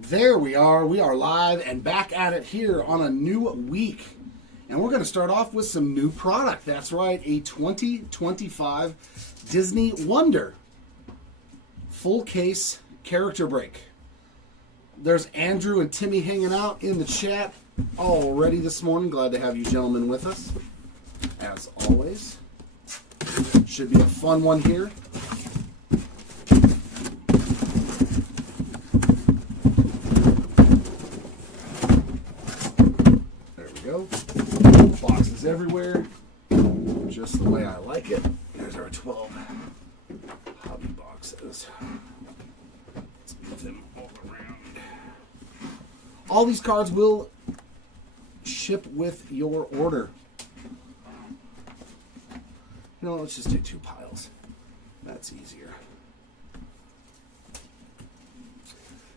There we are. We are live and back at it here on a new week. And we're going to start off with some new product. That's right, a 2025 Disney Wonder full case character break. There's Andrew and Timmy hanging out in the chat already this morning. Glad to have you gentlemen with us, as always. Should be a fun one here. Boxes everywhere, just the way I like it. There's our 12 hobby boxes. Let's move them all around. All these cards will ship with your order. You know, let's just do 2 piles. That's easier.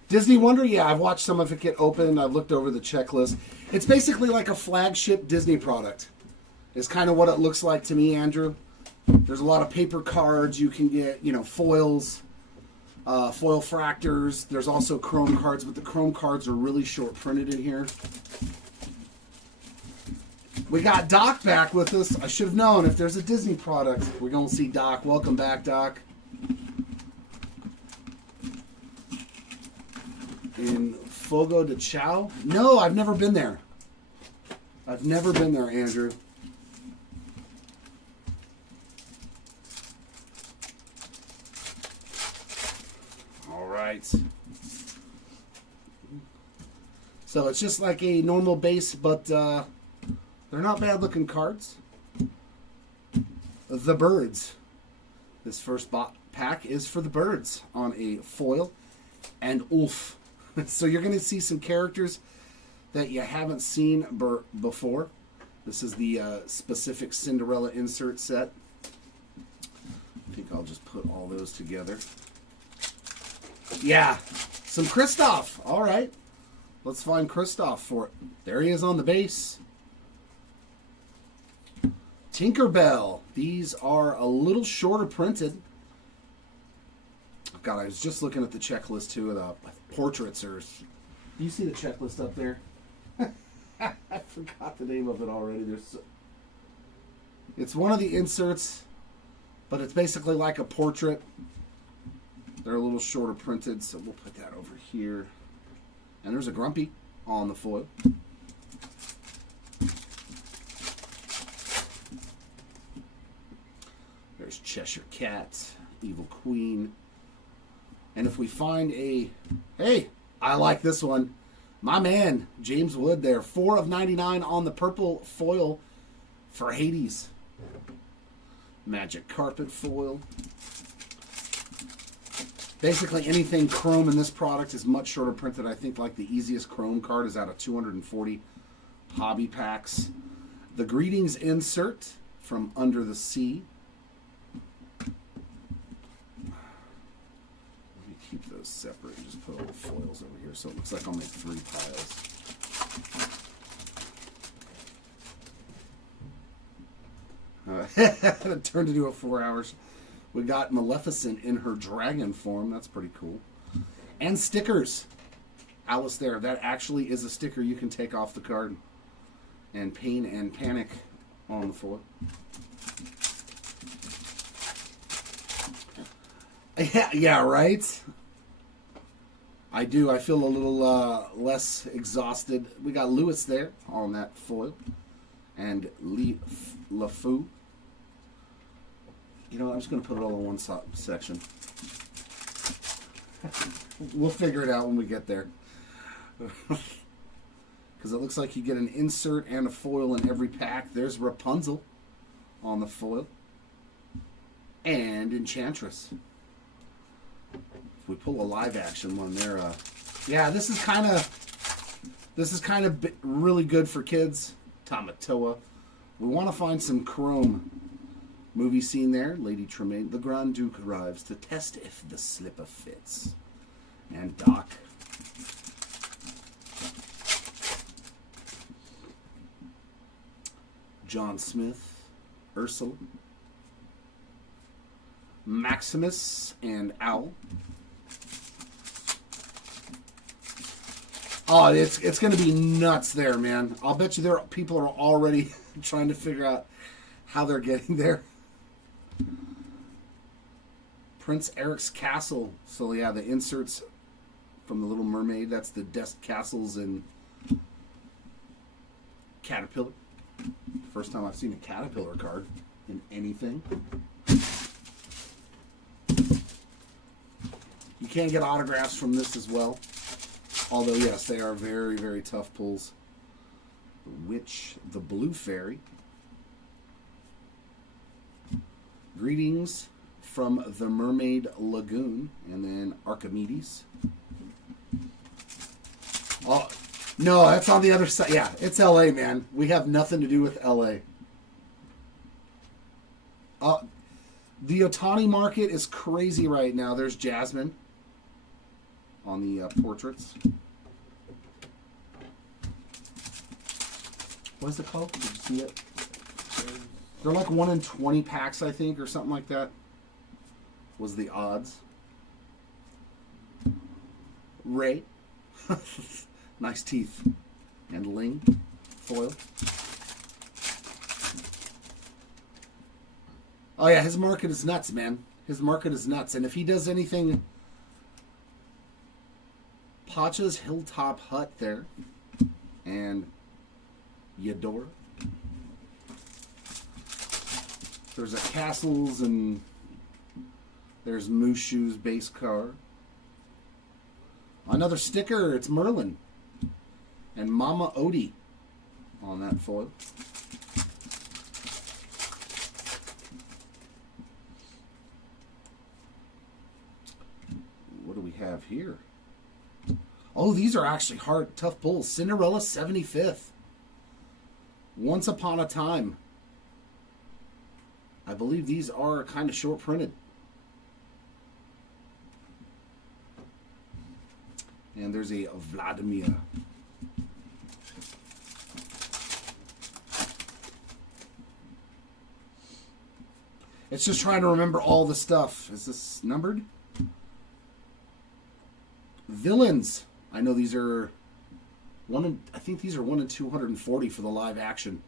Disney Wonder, yeah, I've watched some of it get open. I've looked over the checklist. It's basically like a flagship Disney product. It's kind of what it looks like to me, Andrew. There's a lot of paper cards. You can get, you know, foils, foil fractors. There's also chrome cards, but the chrome cards are really short printed in here. We got Doc back with us. I should have known if there's a Disney product, we're going to see Doc. Welcome back, Doc. In Fogo de Chao? No, I've never been there. I've never been there, Andrew. All right. So it's just like a normal base, but they're not bad looking cards. The birds. This first pack is for the birds on a foil and Ulf. So you're going to see some characters that you haven't seen before. This is the specific Cinderella insert set. I think I'll just put all those together. Yeah, some Kristoff. All right. Let's find Kristoff for it. There he is on the base. Tinkerbell. These are a little shorter printed. God, I was just looking at the checklist too. The portraits are. Do you see the checklist up there? I forgot the name of it already. It's one of the inserts, but it's basically like a portrait. They're a little shorter printed, so we'll put that over here. And there's a Grumpy on the foil. There's Cheshire Cat, Evil Queen. And if we find a, hey, I like this one. My man, James Wood there. 4 of 99 on the purple foil for Hades. Magic Carpet foil. Basically anything chrome in this product is much shorter printed. I think like the easiest chrome card is out of 240 hobby packs. The Greetings insert from Under the Sea. Keep those separate and just put all the foils over here so it looks like I'll make 3 piles. It turned into a 4 hours. We got Maleficent in her dragon form. That's pretty cool. And stickers. Alice there. That actually is a sticker you can take off the card. And Pain and Panic on the foil. Yeah, right? I do. I feel a little less exhausted. We got Lewis there on that foil. And LeFou. You know what? I'm just going to put it all in one section. We'll figure it out when we get there. Because it looks like you get an insert and a foil in every pack. There's Rapunzel on the foil. And Enchantress. If we pull a live action one there, yeah, this is kind of really good for kids. Tamatoa. We want to find some chrome movie scene there. Lady Tremaine. The Grand Duke arrives to test if the slipper fits. And Doc. John Smith. Ursula. Maximus and Owl. Oh, it's going to be nuts there, man. I'll bet you people are already trying to figure out how they're getting there. Prince Eric's Castle. So yeah, the inserts from the Little Mermaid. That's the desk castles and Caterpillar. First time I've seen a Caterpillar card in anything. You can get autographs from this as well. Although, yes, they are very, very tough pulls. The Witch, the Blue Fairy. Greetings from the Mermaid Lagoon. And then Archimedes. Oh, no, that's on the other side. Yeah, it's LA, man. We have nothing to do with LA. The Otani market is crazy right now. There's Jasmine on the portraits. What is it called? Did you see it? They're like 1 in 20 packs, I think, or something like that. Was the odds. Ray. Nice teeth. And Ling. Foil. Oh yeah, his market is nuts, man. His market is nuts. And if he does anything... Pacha's Hilltop Hut there. And Yadora. There's a Castles and there's Mushu's base card. Another sticker, it's Merlin. And Mama Odie on that foil. What do we have here? Oh, these are actually hard, tough pulls. Cinderella 75th. Once Upon a Time. I believe these are kind of short printed. And there's a Vladimir. It's just trying to remember all the stuff. Is this numbered? Villains. I know these are I think these are 1 in 240 for the live action.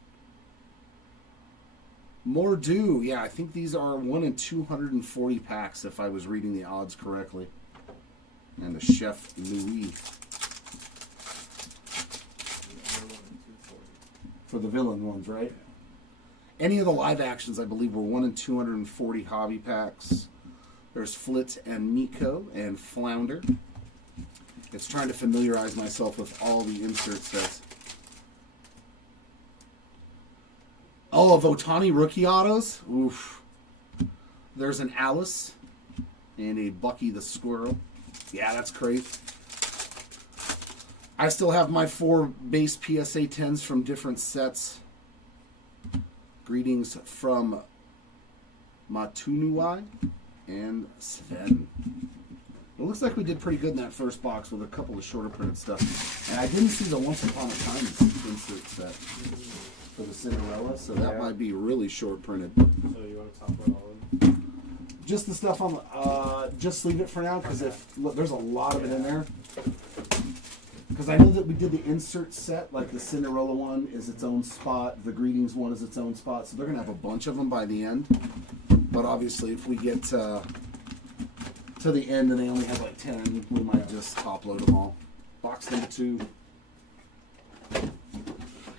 Mordu. Yeah, I think these are 1 in 240 packs if I was reading the odds correctly. And the Chef Louis. For the villain ones, right? Any of the live actions, I believe, were 1 in 240 hobby packs. There's Flit and Miko and Flounder. It's trying to familiarize myself with all the insert sets. Oh, of Otani rookie autos? Oof. There's an Alice and a Bucky the Squirrel. Yeah, that's great. I still have my 4 base PSA 10s from different sets. Greetings from Matunuai and Sven. It looks like we did pretty good in that first box with a couple of shorter printed stuff. And I didn't see the Once Upon a Time insert set for the Cinderella, so that might be really short printed. So you want to talk about all of them? Just the stuff on the, just leave it for now, because there's a lot of it in there. Because I know that we did the insert set, like the Cinderella one is its own spot, the Greetings one is its own spot, so they're going to have a bunch of them by the end. But obviously, if we get to the end and they only have like 10, we might just top load them all. Box number 2.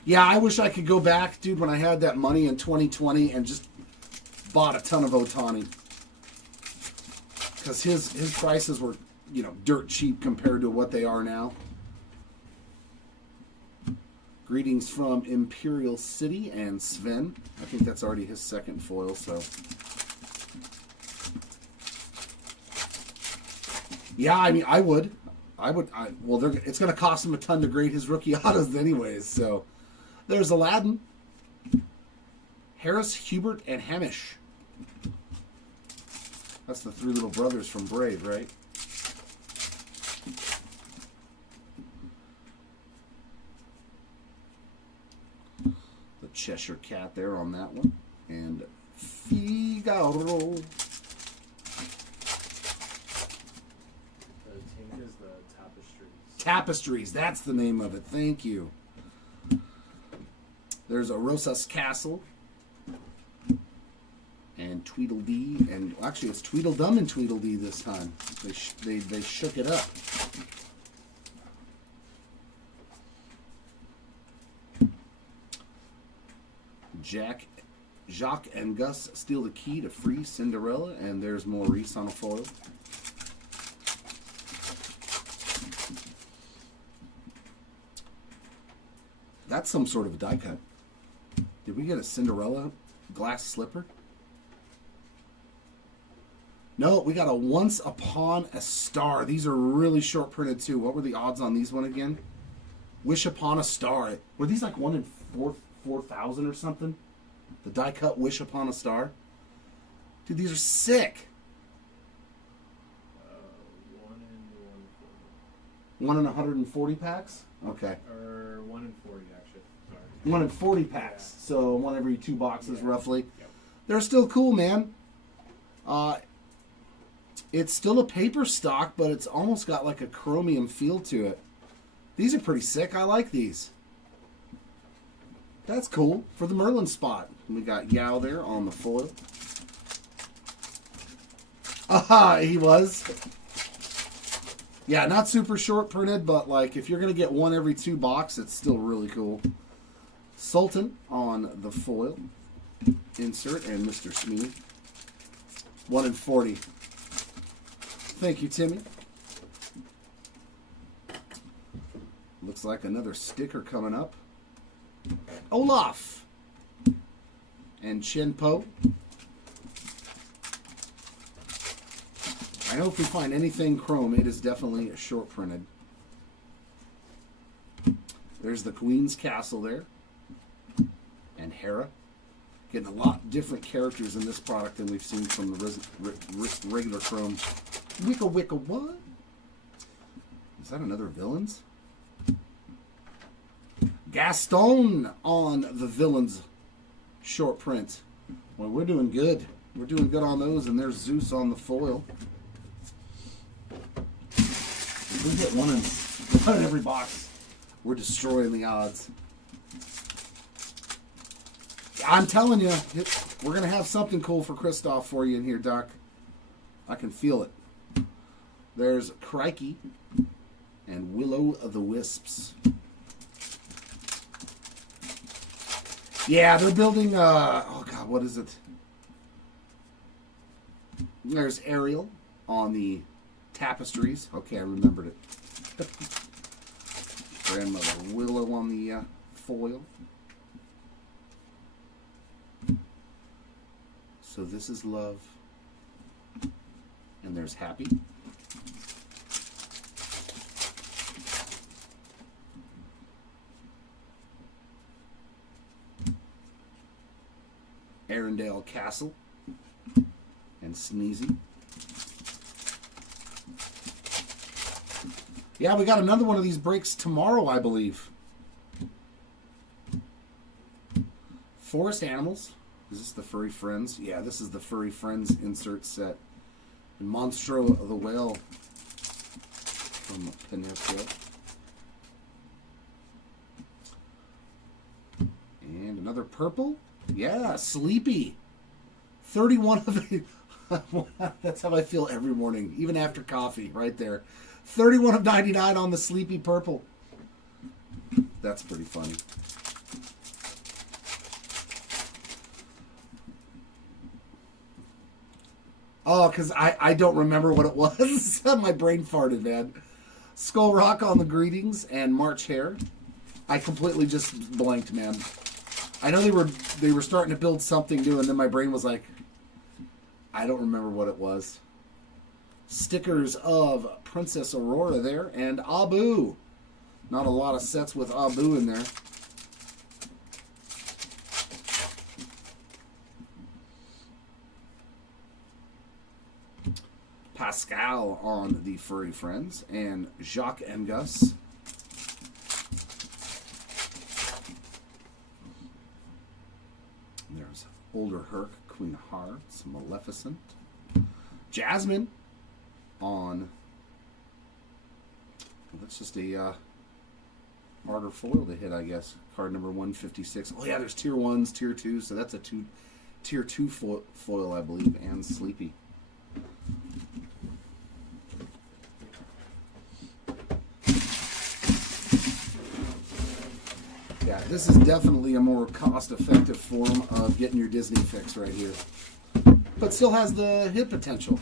Yeah, I wish I could go back, dude, when I had that money in 2020 and just bought a ton of Otani. Because his prices were, dirt cheap compared to what they are now. Greetings from Imperial City and Sven. I think that's already his second foil, so. Yeah, I mean, I would. Well, it's going to cost him a ton to grade his rookie autos anyways, so. There's Aladdin. Harris, Hubert, and Hamish. That's the 3 little brothers from Brave, right? The Cheshire Cat there on that one. And Figaro. The team is the Tapestries. Tapestries. That's the name of it. Thank you. There's a Rosas Castle. And Tweedledee. And actually, it's Tweedledum and Tweedledee this time. They shook it up. Jacques and Gus steal the key to free Cinderella, and there's Maurice on a foil. That's some sort of a die cut. Did we get a Cinderella glass slipper? No, we got a Once Upon a Star. These are really short printed too. What were the odds on these one again? Wish Upon a Star. Were these like 1 in 4,000 or something? The die cut Wish Upon a Star. Dude, these are sick. 1 in 140 packs? Okay. Or 1 in 40, actually. Sorry. 1 in 40 packs. Yeah. So 1 every 2 boxes, roughly. Yep. They're still cool, man. It's still a paper stock, but it's almost got like a chromium feel to it. These are pretty sick. I like these. That's cool for the Merlin spot. We got Yao there on the foil. Aha, he was. Yeah, not super short printed, but like if you're going to get 1 every 2 box, it's still really cool. Sultan on the foil. Insert and Mr. Smee. 1 in 40. Thank you, Timmy. Looks like another sticker coming up. Olaf and Chen Po. I know if we find anything chrome, it is definitely a short printed. There's the Queen's Castle there. And Hera. Getting a lot different characters in this product than we've seen from the regular chrome. Wicca Wicca what? Is that another Villains? Gaston on the Villains short print. Well, we're doing good. We're doing good on those, and there's Zeus on the foil. If we get one in every box, we're destroying the odds. I'm telling you, we're going to have something cool for Christoph for you in here, Doc. I can feel it. There's Crikey and Willow of the Wisps. Yeah, they're building, oh God, what is it? There's Ariel on the Tapestries. Okay, I remembered it. Grandmother Willow on the foil. So this is Love. And there's Happy. Arendelle Castle and Sneezy. Yeah, we got another one of these breaks tomorrow, I believe. Forest Animals. Is this the Furry Friends? Yeah, this is the Furry Friends insert set. And Monstro the Whale from Pinocchio. And another purple. Yeah, Sleepy. 31 of it. That's how I feel every morning, even after coffee, right there. 31 of 99 on the Sleepy purple. That's pretty funny. Oh, because I don't remember what it was. My brain farted, man. Skull Rock on the Greetings and March Hare. I completely just blanked, man. I know they were starting to build something new, and then my brain was like, I don't remember what it was. Stickers of Princess Aurora there, and Abu. Not a lot of sets with Abu in there. Pascal on the Furry Friends, and Jacques and Gus. There's Older Herc, Queen of Hearts, Maleficent. Jasmine on That's just a harder foil to hit, I guess. Card number 156. Oh yeah, there's tier 1s, tier 2s, so that's a tier 2 foil, I believe, and Sleepy. Yeah, this is definitely a more cost-effective form of getting your Disney fix right here. But still has the hit potential.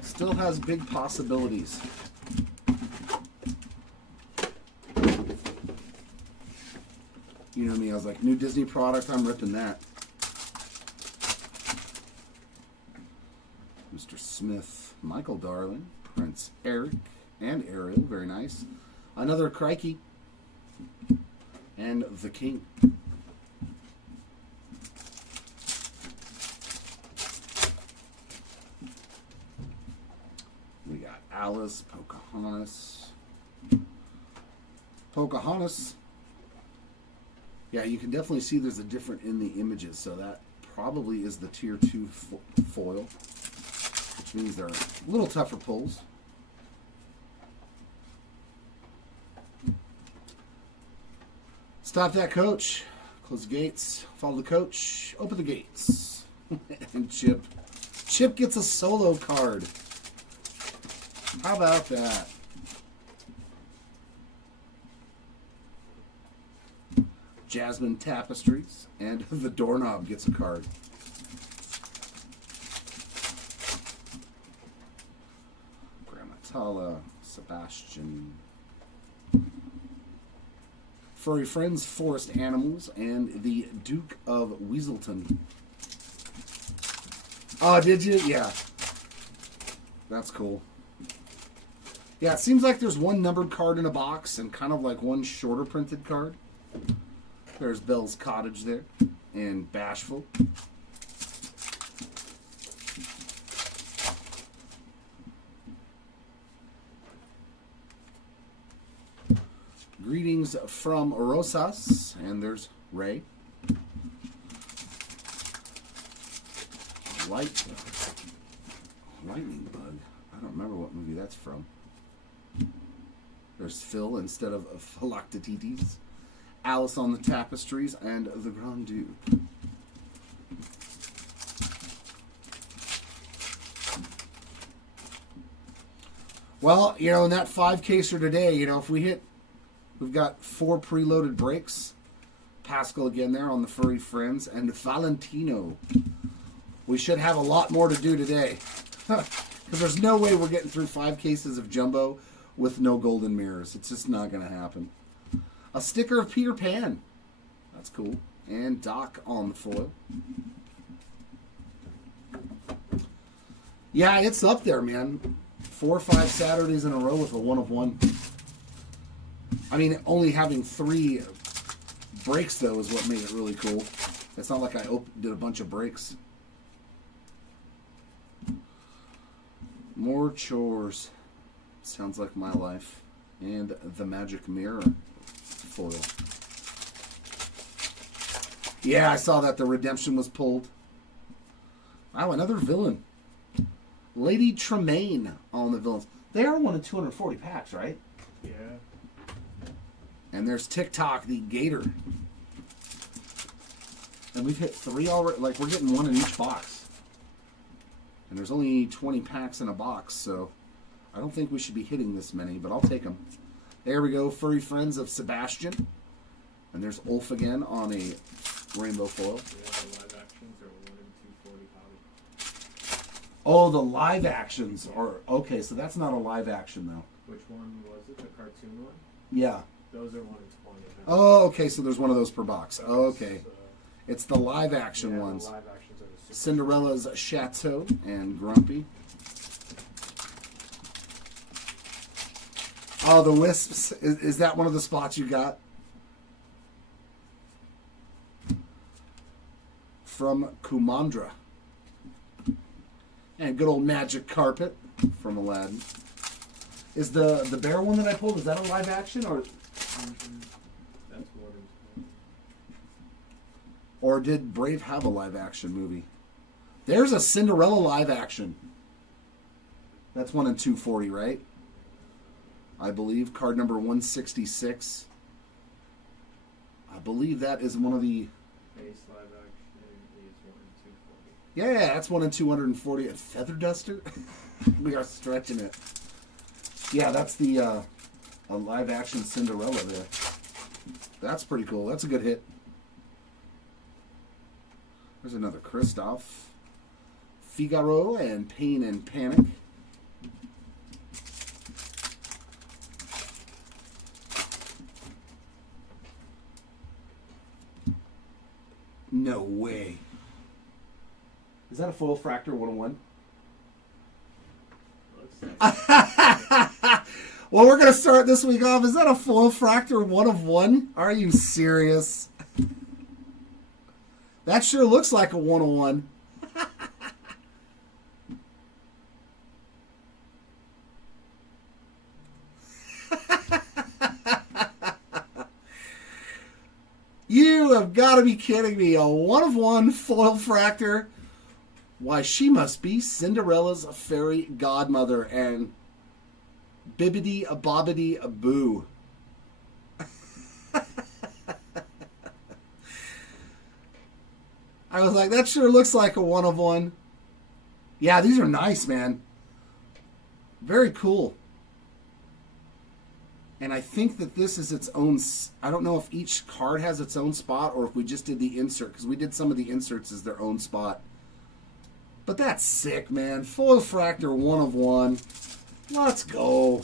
Still has big possibilities. You know me, I was like, new Disney product, I'm ripping that. Mr. Smith, Michael Darling, Prince Eric, and Ariel, very nice. Another Crikey. And the King. We got Alice, Pocahontas. Yeah, you can definitely see there's a difference in the images, so that probably is the tier 2 foil, which means they're a little tougher pulls. Stop that, coach. Close the gates. Follow the coach. Open the gates. And Chip. Chip gets a solo card. How about that? Jasmine Tapestries. And the doorknob gets a card. Grandma Tala. Sebastian. Furry Friends, Forest Animals, and the Duke of Weaselton. Oh, did you? Yeah. That's cool. Yeah, it seems like there's one numbered card in a box and kind of like one shorter printed card. There's Bell's Cottage there, and Bashful. Greetings from Rosas, and there's Ray. Lightning Bug. I don't remember what movie that's from. There's Phil instead of Philoctetes. Alice on the Tapestries, and the Grand Duke. Well, you know, in that 5-caser today, you know, if we hit... We've got 4 preloaded breaks. Pascal again there on the Furry Friends. And Valentino. We should have a lot more to do today. Because there's no way we're getting through 5 cases of Jumbo with no golden mirrors. It's just not going to happen. A sticker of Peter Pan. That's cool. And Doc on the foil. Yeah, it's up there, man. 4 or 5 Saturdays in a row with a 1 of 1. I mean, only having 3 breaks, though, is what made it really cool. It's not like I did a bunch of breaks. More chores. Sounds like my life. And the Magic Mirror foil. Yeah, I saw that the redemption was pulled. Wow, another villain. Lady Tremaine on the villains. They are one of 240 packs, right? Yeah. And there's TikTok, the Gator. And we've hit 3 already. Like, we're getting 1 in each box. And there's only 20 packs in a box, so I don't think we should be hitting this many, but I'll take them. There we go, Furry Friends of Sebastian. And there's Ulf again on a rainbow foil. The live actions are 1 in 240 hobby. Oh, the live actions are... Okay, so that's not a live action, though. Which one was it? The cartoon one? Yeah. Those are 1 in 20. Oh, okay, so there's one of those per box. Oh, okay. It's the live action ones. The live actions are the Cinderella's Chateau and Grumpy. Oh, the Wisps. Is that one of the spots you got? From Kumandra. And good old Magic Carpet from Aladdin. Is the bear one that I pulled, is that a live action or... That's 1 in 20. Or did Brave have a live action movie? There's a Cinderella live action. That's 1 in 240, right? I believe. Card number 166. I believe that is one of the... Base live action is 1 in 240. Yeah, that's 1 in 240. A feather duster? We are stretching it. Yeah, that's the a live action Cinderella there. That's pretty cool. That's a good hit. There's another Christoph. Figaro and Pain and Panic. No way. Is that a foil fractor 101? Looks like Well, we're going to start this week off. Is that a foil fractor 1 of 1? Are you serious? That sure looks like a 1 of 1. You have got to be kidding me. A 1 of 1 foil fractor. Why, she must be Cinderella's fairy godmother and bibbidi a bobbidi a boo. I was like, that sure looks like a 1 of 1. Yeah, these are nice, man. Very cool. And I think that this is its own... I don't know if each card has its own spot or if we just did the insert, because we did some of the inserts as their own spot. But that's sick, man. Foil fractor 1 of 1. Let's go.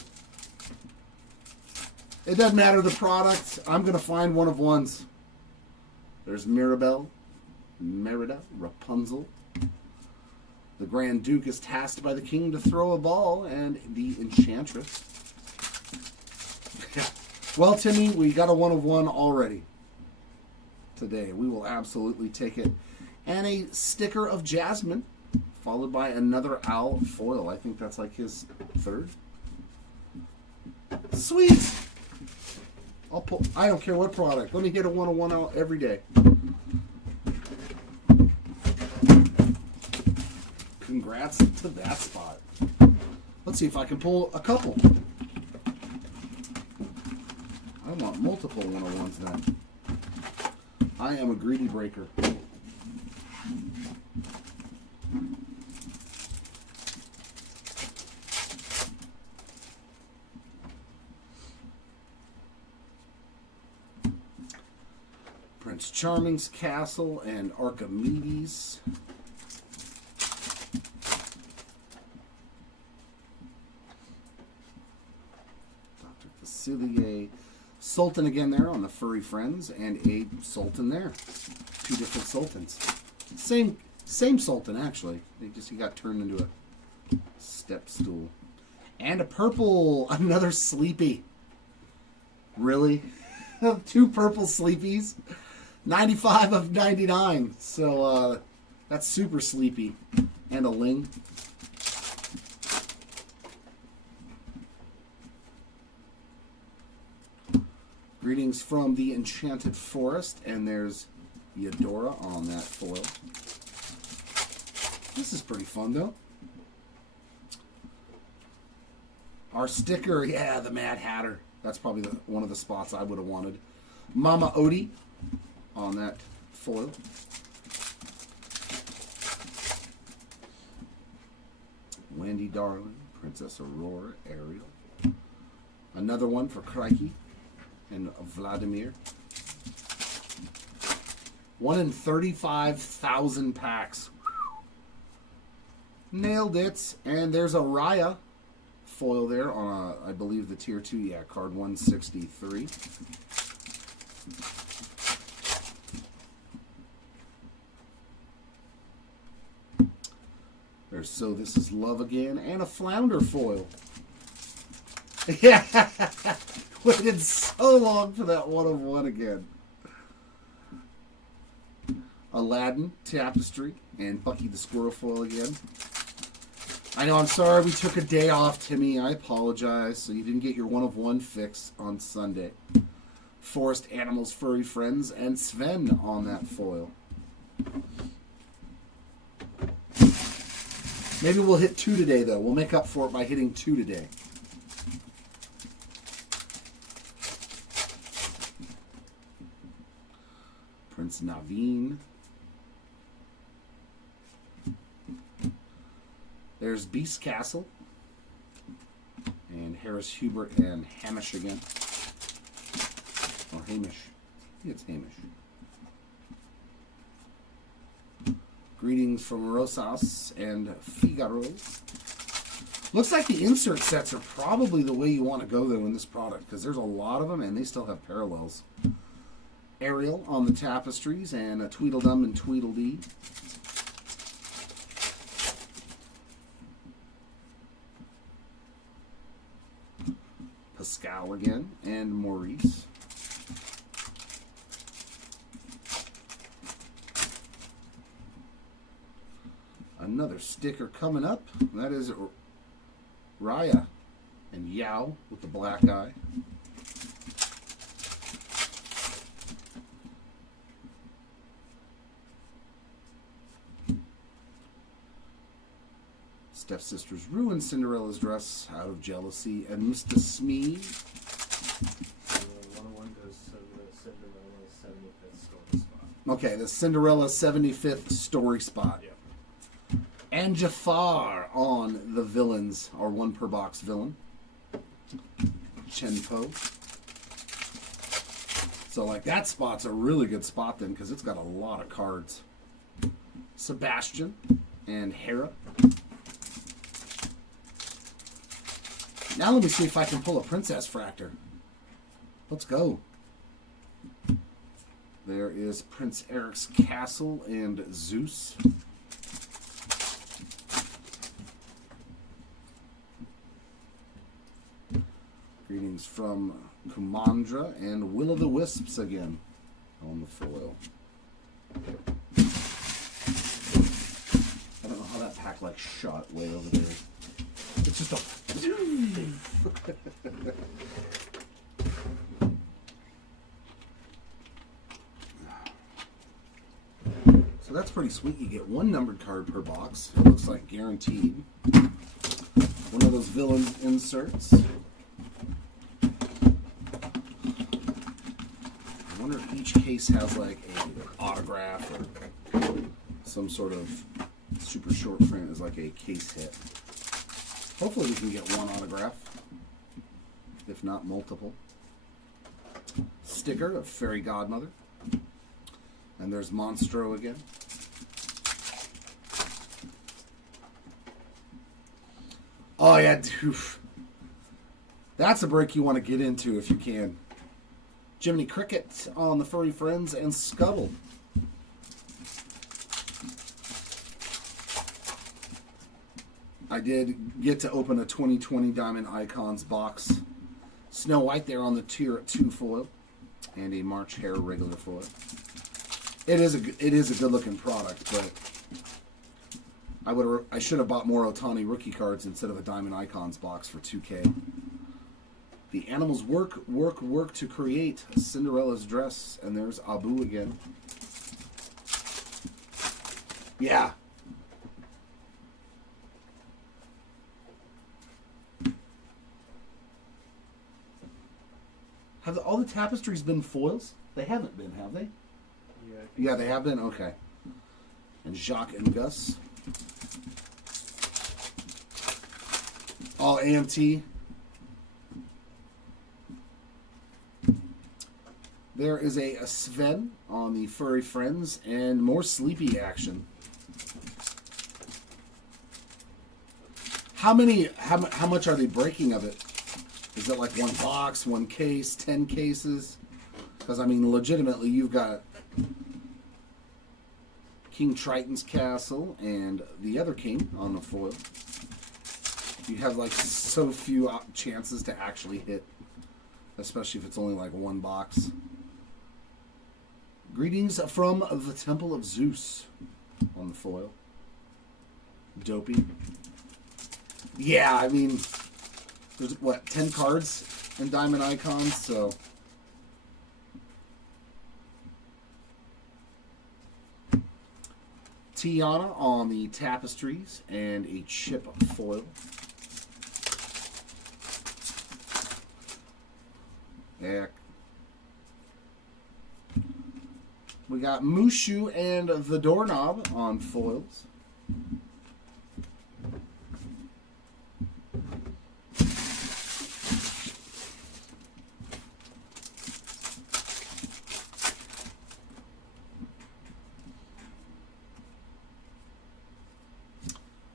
It doesn't matter the product. I'm going to find 1 of 1s. There's Mirabelle, Merida, Rapunzel. The Grand Duke is tasked by the king to throw a ball, and the Enchantress. Well, Timmy, we got a 1 of 1 already today. We will absolutely take it. And a sticker of Jasmine, followed by another owl foil. I think that's like his third. Sweet! I'll pull. I don't care what product. Let me get a 1 of 1 out every day. Congrats to that spot. Let's see if I can pull a couple. I want multiple 1 of 1s then. I am a greedy breaker. Prince Charming's Castle and Archimedes. Dr. Facilier. Sultan again there on the Furry Friends, and a Sultan there. 2 different Sultans. Same Sultan, actually. He got turned into a step stool. And a purple, another Sleepy. Really? 2 purple Sleepies? 95 of 99. So, that's super Sleepy. And a Ling. Greetings from the Enchanted Forest, and there's Eudora on that foil. This is pretty fun, though. Our sticker, yeah, the Mad Hatter. That's probably one of the spots I would have wanted. Mama Odie on that foil. Wendy Darling, Princess Aurora, Ariel. Another one for Crikey and Vladimir. 1 in 35,000 packs. Nailed it. And there's a Raya foil there on, I believe, the Tier 2. Yeah, card 163. There's So This Is Love Again. And a Flounder foil. Yeah. Waited so long for that 1 of 1 again. Aladdin, Tapestry, and Bucky the Squirrel foil again. I know, I'm sorry we took a day off, Timmy. I apologize. So you didn't get your 1 of 1 fix on Sunday. Forest Animals, Furry Friends, and Sven on that foil. Maybe we'll hit 2 today, though. We'll make up for it by hitting 2 today. Prince Naveen. There's Beast Castle. And Harris Hubert and Hamish again. Or Hamish. I think it's Hamish. Greetings from Rosas and Figaro. Looks like the insert sets are probably the way you want to go, though, in this product, because there's a lot of them, and they still have parallels. Ariel on the tapestries, and a Tweedledum and Tweedledee. Pascal again, and Maurice. Another sticker coming up. That is Raya and Yao with the black eye. Stepsisters ruin Cinderella's dress out of jealousy, and Mr. Smee. 101 goes to the Cinderella 75th story spot. Okay, the Cinderella 75th story spot. Yep. And Jafar on the villains, or one per box villain. Chenpo. So, like, that spot's a really good spot then, because it's got a lot of cards. Sebastian and Hera. Now let me see if I can pull a Princess Fractor. Let's go. There is Prince Eric's Castle and Zeus. Greetings from Kumandra and Will-o'-the-Wisps again on the foil. I don't know how that pack like shot way over there. It's just a... So that's pretty sweet. You get one numbered card per box. It looks like guaranteed. One of those villain inserts. I wonder if each case has like an autograph or some sort of super short print as like a case hit. Hopefully we can get one autograph, if not multiple. Sticker of Fairy Godmother. And there's Monstro again. Oh yeah, dude. That's a break you want to get into if you can. Jiminy Cricket on the Furry Friends and Scuttle. I did get to open a 2020 Diamond Icons box. Snow White there on the tier 2 foil, and a March Hare regular foil. It is a good looking product, but I should have bought more Otani rookie cards instead of a Diamond Icons box for $2K. The animals work to create Cinderella's dress, and there's Abu again. Yeah. Have all the tapestries been foils? They haven't been, have they? Yeah, they have been? Okay. And Jacques and Gus. All AMT. There is a Sven on the Furry Friends and more Sleepy action. How much are they breaking of it? Is it like one box, one case, 10 cases? Because, I mean, legitimately, you've got King Triton's Castle and the other king on the foil. You have, like, so few chances to actually hit, especially if it's only, like, one box. Greetings from the Temple of Zeus on the foil. Dopey. Yeah, I mean... There's, what, 10 cards in Diamond Icons, so... Tiana on the tapestries and a chip foil. We got Mushu and the Doorknob on foils.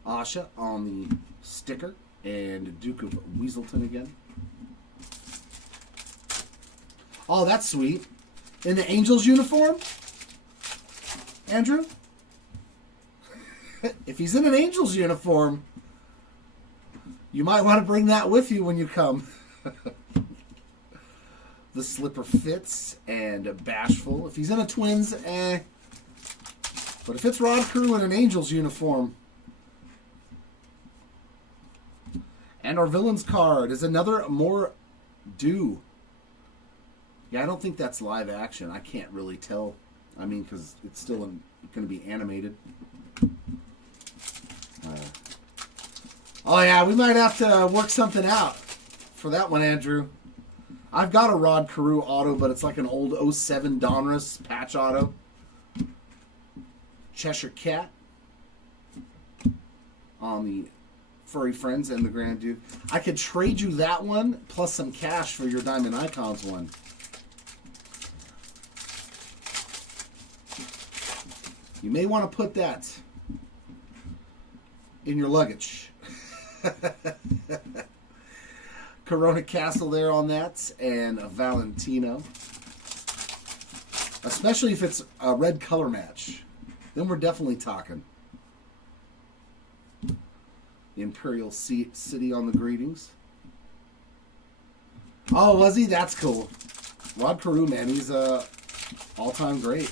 Asha on the sticker, and Duke of Weaselton again. Oh, that's sweet. In the Angels uniform? Andrew? If he's in an Angels uniform, you might want to bring that with you when you come. The slipper fits, and Bashful. If he's in a Twins, But if it's Rod Carew in an Angels uniform. And our Villains card is another more due. Yeah, I don't think that's live action. I can't really tell. I mean, because it's still going to be animated. Oh, yeah, we might have to work something out for that one, Andrew. I've got a Rod Carew auto, but it's like an old 07 Donruss patch auto. Cheshire Cat on the Furry Friends and the Grand Duke. I could trade you that one plus some cash for your Diamond Icons one. You may want to put that in your luggage. Corona Castle there on that, and a Valentino. Especially if it's a red color match. Then we're definitely talking. The Imperial City on the greetings. Oh, was he? That's cool. Rod Carew, man, he's a all-time great.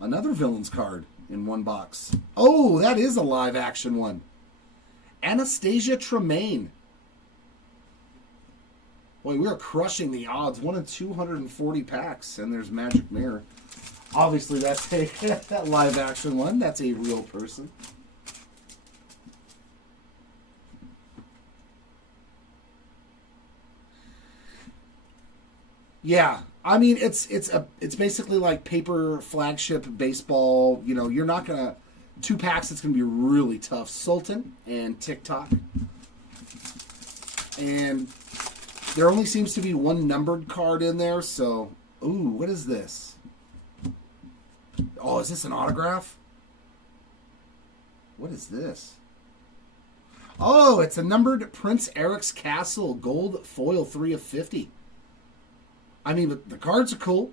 Another Villains card in one box. Oh, that is a live action one. Anastasia Tremaine. Boy, we are crushing the odds. 1 in 240 packs, and there's Magic Mirror. Obviously, that's a that live action one. That's a real person. Yeah, I mean it's basically like paper flagship baseball. You know, you're not gonna 2 packs. It's gonna be really tough. Sultan and TikTok, and there only seems to be one numbered card in there. So, ooh, what is this? Oh, is this an autograph? What is this? Oh, it's a numbered Prince Eric's Castle gold foil 3 of 50. I mean, the cards are cool.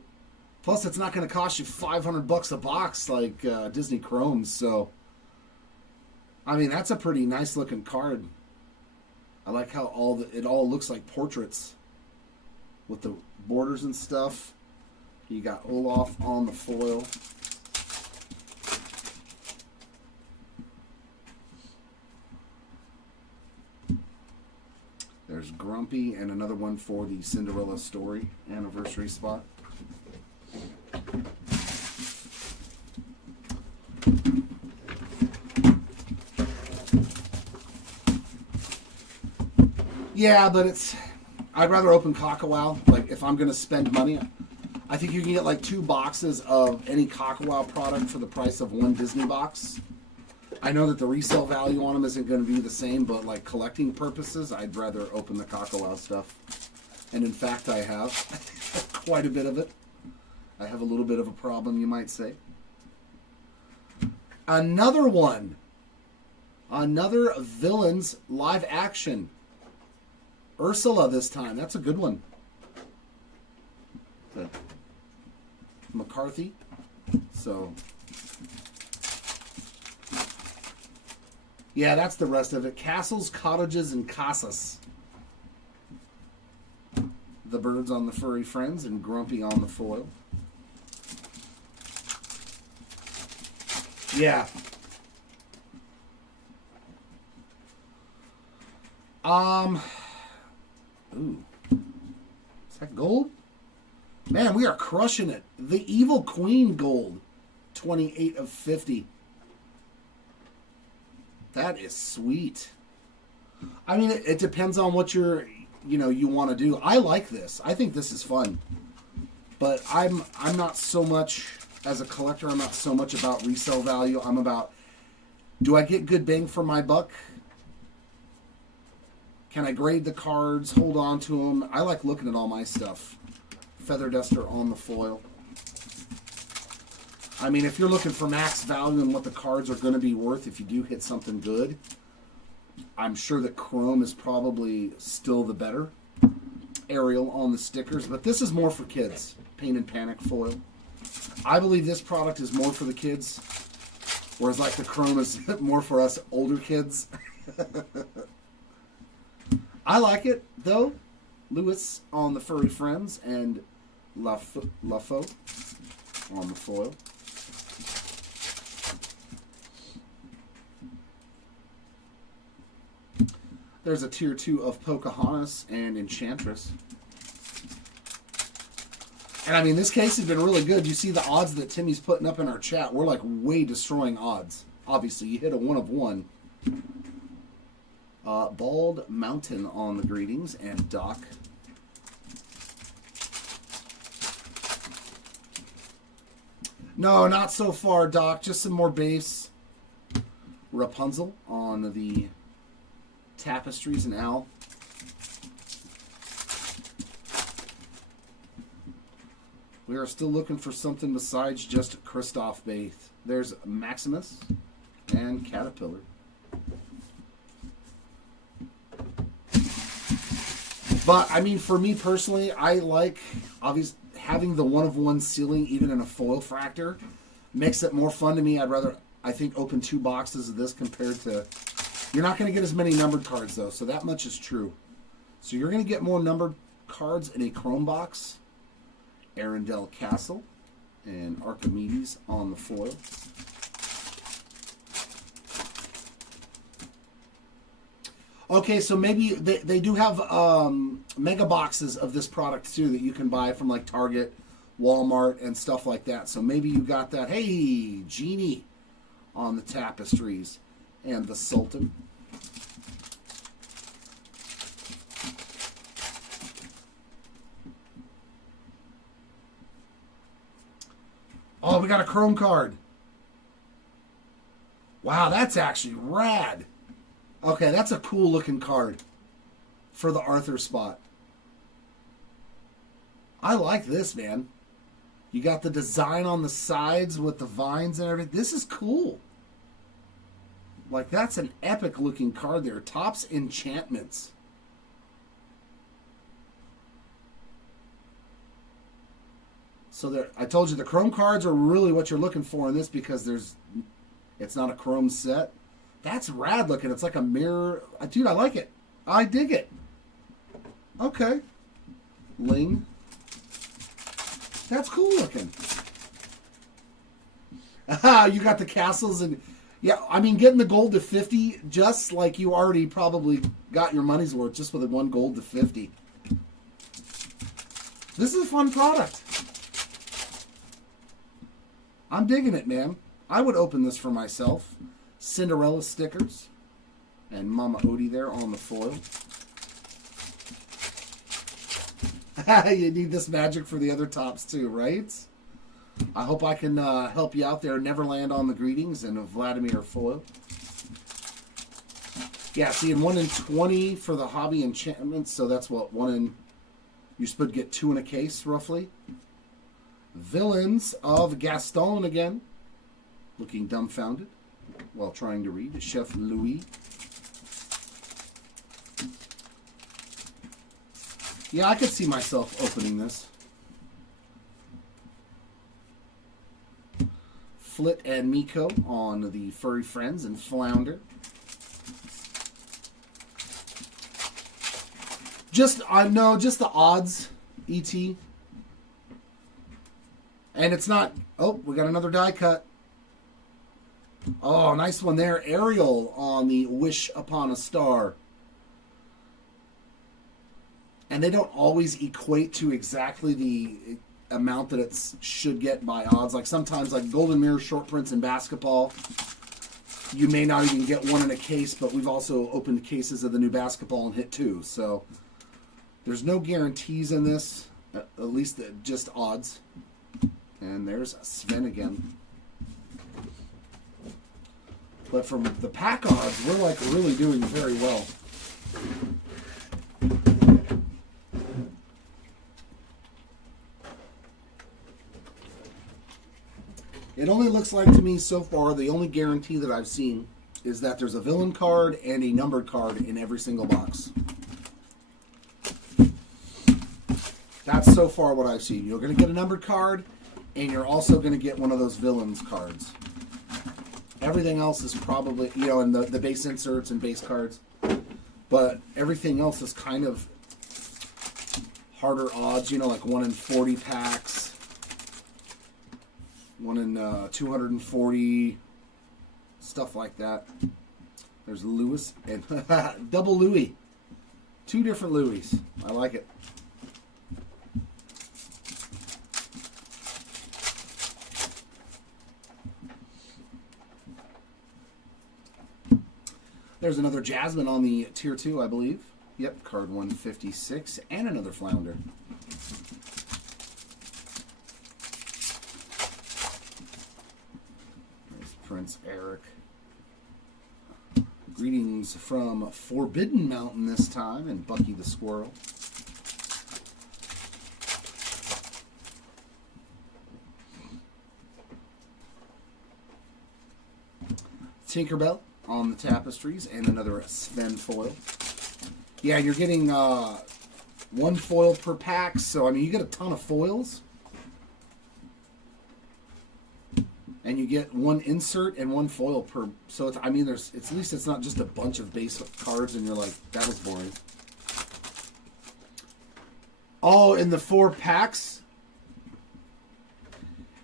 Plus, it's not going to cost you $500 a box like Disney Chromes. So, I mean, that's a pretty nice looking card. I like how it all looks like portraits with the borders and stuff. You got Olaf on the foil. There's Grumpy and another one for the Cinderella Story anniversary spot. Yeah, but I'd rather open Cockawau. Like, if I'm going to spend money, I think you can get like 2 boxes of any Cockawau product for the price of 1 Disney box. I know that the resale value on them isn't going to be the same, but like collecting purposes, I'd rather open the Cockawau stuff. And in fact, I have quite a bit of it. I have a little bit of a problem, you might say. Another one. Another Villains live action. Ursula this time. That's a good one. McCarthy. So, yeah, that's the rest of it. Castles, Cottages, and Casas. The birds on the Furry Friends and Grumpy on the foil. Yeah. Ooh. Is that gold? Man, we are crushing it. The Evil Queen gold. 28 of 50. That is sweet. I mean, it depends on what you want to do. I like this. I think this is fun. But I'm not so much, as a collector, I'm not so much about resale value. I'm about, do I get good bang for my buck? Can I grade the cards, hold on to them? I like looking at all my stuff. Feather duster on the foil. I mean, if you're looking for max value and what the cards are going to be worth if you do hit something good, I'm sure that chrome is probably still the better. Arial on the stickers, but this is more for kids. Pain and Panic foil. I believe this product is more for the kids, whereas like the chrome is more for us older kids. I like it, though. Lewis on the Furry Friends and Lafo on the foil. There's a tier 2 of Pocahontas and Enchantress. And I mean, this case has been really good. You see the odds that Timmy's putting up in our chat. We're like way destroying odds. Obviously, you hit a 1 of 1. Bald Mountain on the greetings and Doc. No, not so far, Doc. Just some more base. Rapunzel on the tapestries and Al. We are still looking for something besides just Christoph Bath. There's Maximus and Caterpillar. But, I mean, for me personally, I like, obviously, having the 1 of 1 ceiling, even in a foil fractor, makes it more fun to me. I'd rather, I think, open 2 boxes of this compared to... You're not going to get as many numbered cards, though, so that much is true. So you're going to get more numbered cards in a chrome box. Arendelle Castle and Archimedes on the foil. Okay, so maybe they do have mega boxes of this product too that you can buy from like Target, Walmart, and stuff like that. So maybe you got that. Hey, Genie on the tapestries and the Sultan. Oh, we got a chrome card. Wow, that's actually rad. Okay, that's a cool looking card for the Arthur spot. I like this, man. You got the design on the sides with the vines and everything. This is cool. Like, that's an epic looking card there. Topps Enchantments. So there, I told you the chrome cards are really what you're looking for in this because it's not a chrome set. That's rad looking. It's like a mirror. Dude, I like it. I dig it. Okay. Ling. That's cool looking. Ah, you got the castles and... Yeah, I mean, getting the gold to 50, just like you already probably got your money's worth just with the 1 gold to 50. This is a fun product. I'm digging it, man. I would open this for myself. Cinderella stickers. And Mama Odie there on the foil. You need this magic for the other tops too, right? I hope I can help you out there. Neverland on the greetings and Vladimir foil. Yeah, see, in 1 in 20 for the hobby enchantments, so that's what, 1 in... You're supposed to get 2 in a case, roughly. Villains of Gaston again. Looking dumbfounded while trying to read. Chef Louis. Yeah, I could see myself opening this. Flit and Miko on the Furry Friends and Flounder. Just the odds, E.T. And it's not... Oh, we got another die cut. Oh, nice one there. Ariel on the Wish Upon a Star. And they don't always equate to exactly the amount that it should get by odds. Like sometimes, like Golden Mirror short prints in basketball, you may not even get 1 in a case, but we've also opened cases of the new basketball and hit 2. So there's no guarantees in this. At least just odds. And there's Sven again. But from the pack odds, we're like really doing very well. It only looks like to me so far, the only guarantee that I've seen is that there's a villain card and a numbered card in every single box. That's so far what I've seen. You're going to get a numbered card, and you're also going to get one of those villains cards. Everything else is probably, you know, and the base inserts and base cards. But everything else is kind of harder odds, you know, like 1 in 40 packs, 1 in 240, stuff like that. There's Lewis and double Louis. 2 different Louis. I like it. There's another Jasmine on the Tier 2, I believe. Yep, card 156, and another Flounder. There's Prince Eric. Greetings from Forbidden Mountain this time, and Bucky the Squirrel. Tinkerbell on the tapestries, and another Sven foil. Yeah, you're getting 1 foil per pack, so I mean you get a ton of foils, and you get 1 insert and 1 foil per. So it's, I mean, there's at least it's not just a bunch of base cards, and you're like, that was boring. Oh, in the 4 packs.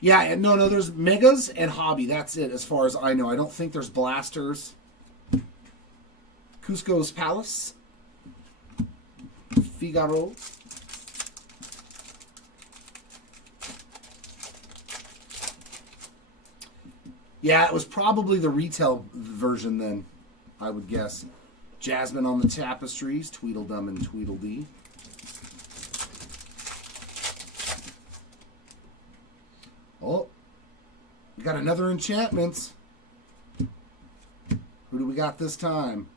Yeah, and no, there's Megas and Hobby. That's it, as far as I know. I don't think there's Blasters. Cusco's Palace. Figaro. Yeah, it was probably the retail version then, I would guess. Jasmine on the tapestries. Tweedledum and Tweedledee. Oh, we got another Enchantments. Who do we got this time?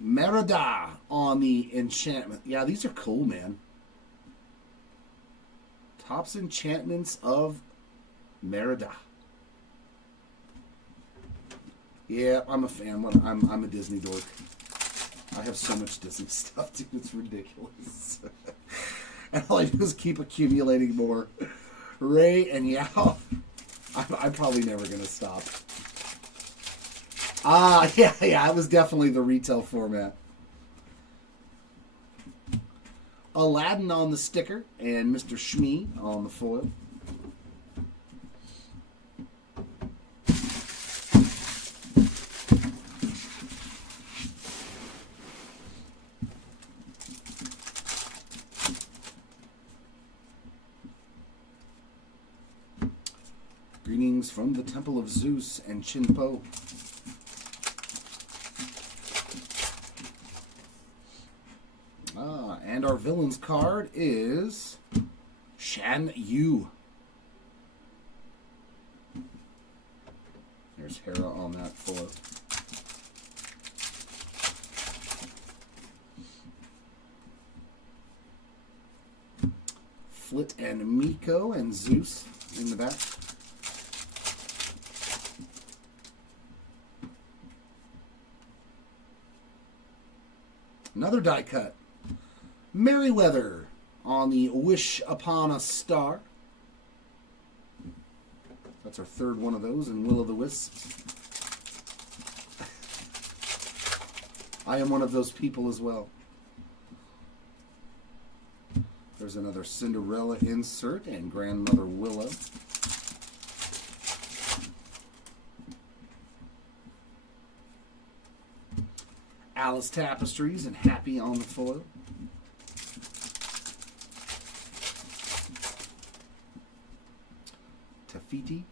Merida on the Enchantment. Yeah, these are cool, man. Topps Enchantments of Merida. Yeah, I'm a fan. I'm a Disney dork. I have so much Disney stuff, dude. It's ridiculous. And all I do is keep accumulating more. Ray and Yao. I'm probably never going to stop. Yeah, it was definitely the retail format. Aladdin on the sticker, and Mr. Shmee on the foil. Greetings from the Temple of Zeus and Chinpo. And our villain's card is Shan Yu. There's Hera on that foil. Flit and Miko and Zeus in the back. Another die cut. Merryweather on the Wish Upon a Star. That's our 3rd one of those in Will-O-the-Wisps. I am one of those people as well. There's another Cinderella insert and Grandmother Willow. Alice Tapestries and Happy on the foil. Tafiti.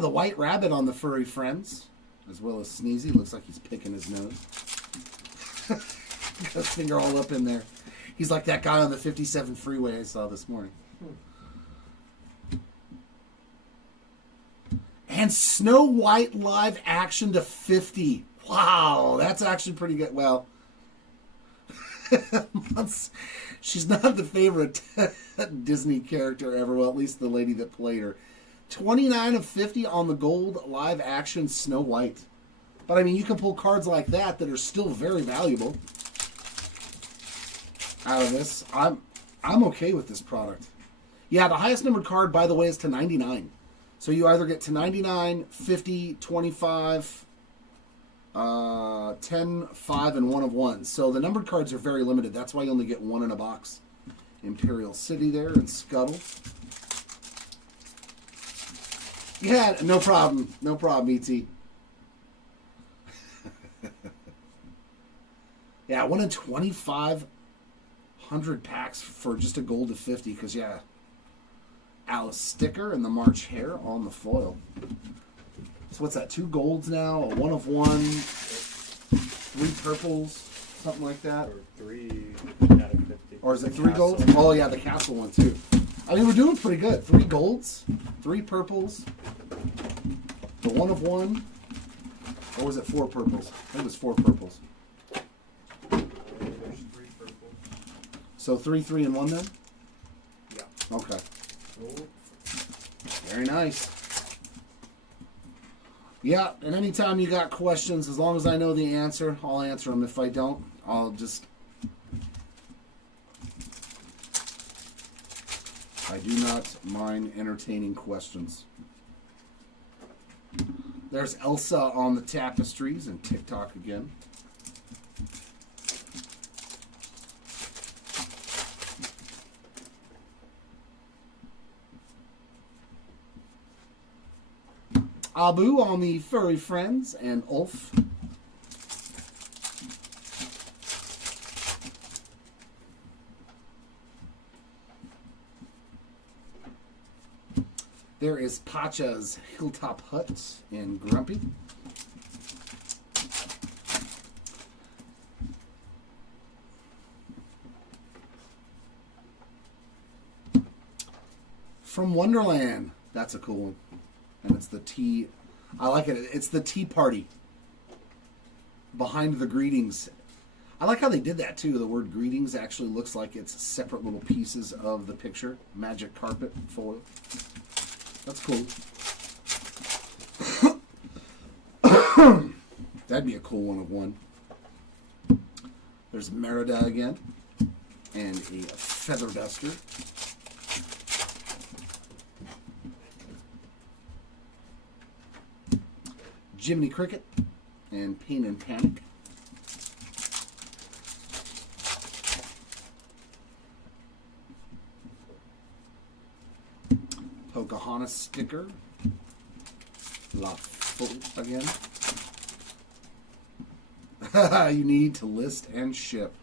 The White Rabbit on the Furry Friends, as well as Sneezy. Looks like he's picking his nose. Got his finger all up in there. He's like that guy on the 57 freeway I saw this morning. And Snow White live action to 50. Wow, that's actually pretty good. Well, she's not the favorite Disney character ever. Well, at least the lady that played her. 29 of 50 on the gold live action Snow White. But I mean, you can pull cards like that that are still very valuable out of this. I'm okay with this product. Yeah, the highest numbered card, by the way, is to 99. So you either get to 99, 50, 25, 10, 5, and 1 of 1. So the numbered cards are very limited. That's why you only get 1 in a box. Imperial City there and Scuttle. Yeah, no problem. No problem, E.T. Yeah, 1 in 2,500 packs for just a gold of 50. Because, yeah, Alice sticker and the March Hare on the foil. So what's that? 2 golds now, a 1 of 1, 3 purples, something like that. Or 3 out of 50. Or is it 3 golds? Oh yeah, the castle one too. I mean, we're doing pretty good. 3 golds, 3 purples, the 1 of 1, or was it 4 purples? I think it was 4 purples. There's 3 purple. So 3, 3, and 1 then? Yeah. Okay. Oh. Very nice. Yeah, and anytime you got questions, as long as I know the answer, I'll answer them. If I don't, I'll just... I do not mind entertaining questions. There's Elsa on the tapestries and TikTok again. Abu on the Furry Friends and Ulf. There is Pacha's Hilltop Hut and Grumpy. From Wonderland. That's a cool one. And it's the tea. I like it. It's the tea party. Behind the greetings. I like how they did that too. The word greetings actually looks like it's separate little pieces of the picture. Magic carpet foil. That's cool. That'd be a cool 1 of 1. There's Merida again. And a feather duster. Jiminy Cricket and Pain and Panic. Pocahontas sticker. La Faute again. You need to list and ship.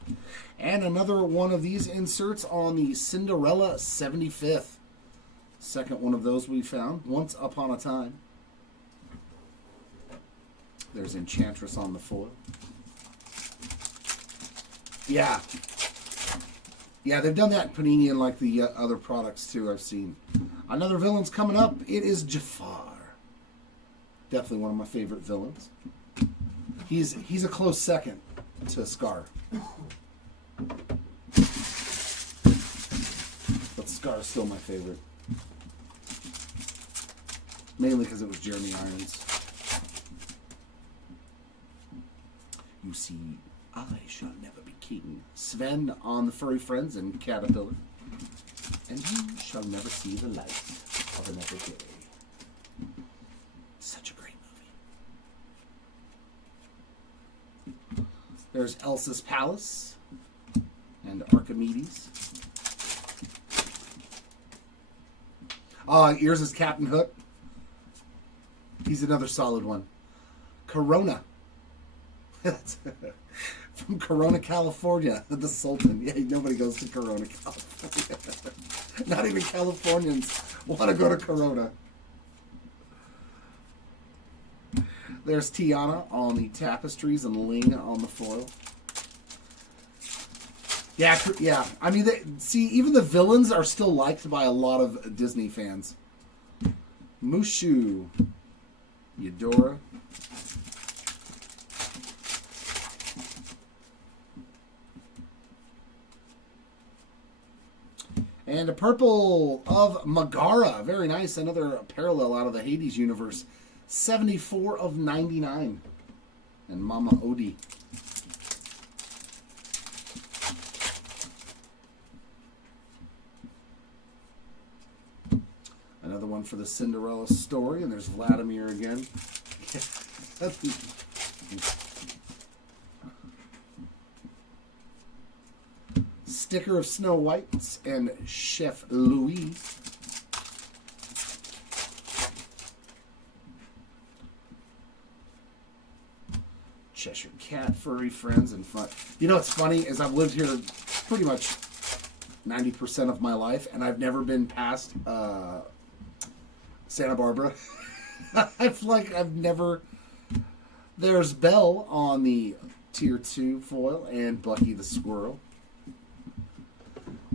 And another one of these inserts on the Cinderella 75th. Second one of those we found. Once Upon a Time. There's Enchantress on the foil. Yeah. Yeah, they've done that in Panini and like the other products too I've seen. Another villain's coming up. It is Jafar. Definitely one of my favorite villains. He's a close second to Scar. But Scar's still my favorite. Mainly because it was Jeremy Irons. You see, I shall never be king. Sven on the Furry Friends and Caterpillar. And you shall never see the light of another day. Such a great movie. There's Elsa's Palace and Archimedes. Yours is Captain Hook. He's another solid one. Corona. From Corona, California, the Sultan. Yeah, nobody goes to Corona, California. Not even Californians want to go to Corona. There's Tiana on the tapestries and Ling on the foil. Yeah. I mean, see, even the villains are still liked by a lot of Disney fans. Mushu, Eudora. And a purple of Megara. Very nice. Another parallel out of the Hades universe. 74 of 99. And Mama Odie. Another one for the Cinderella story. And there's Vladimir again. Sticker of Snow White and Chef Louis. Cheshire Cat, furry friends, and fun. You know what's funny is I've lived here pretty much 90% of my life, and I've never been past Santa Barbara. I've never. There's Belle on the Tier 2 foil and Bucky the Squirrel.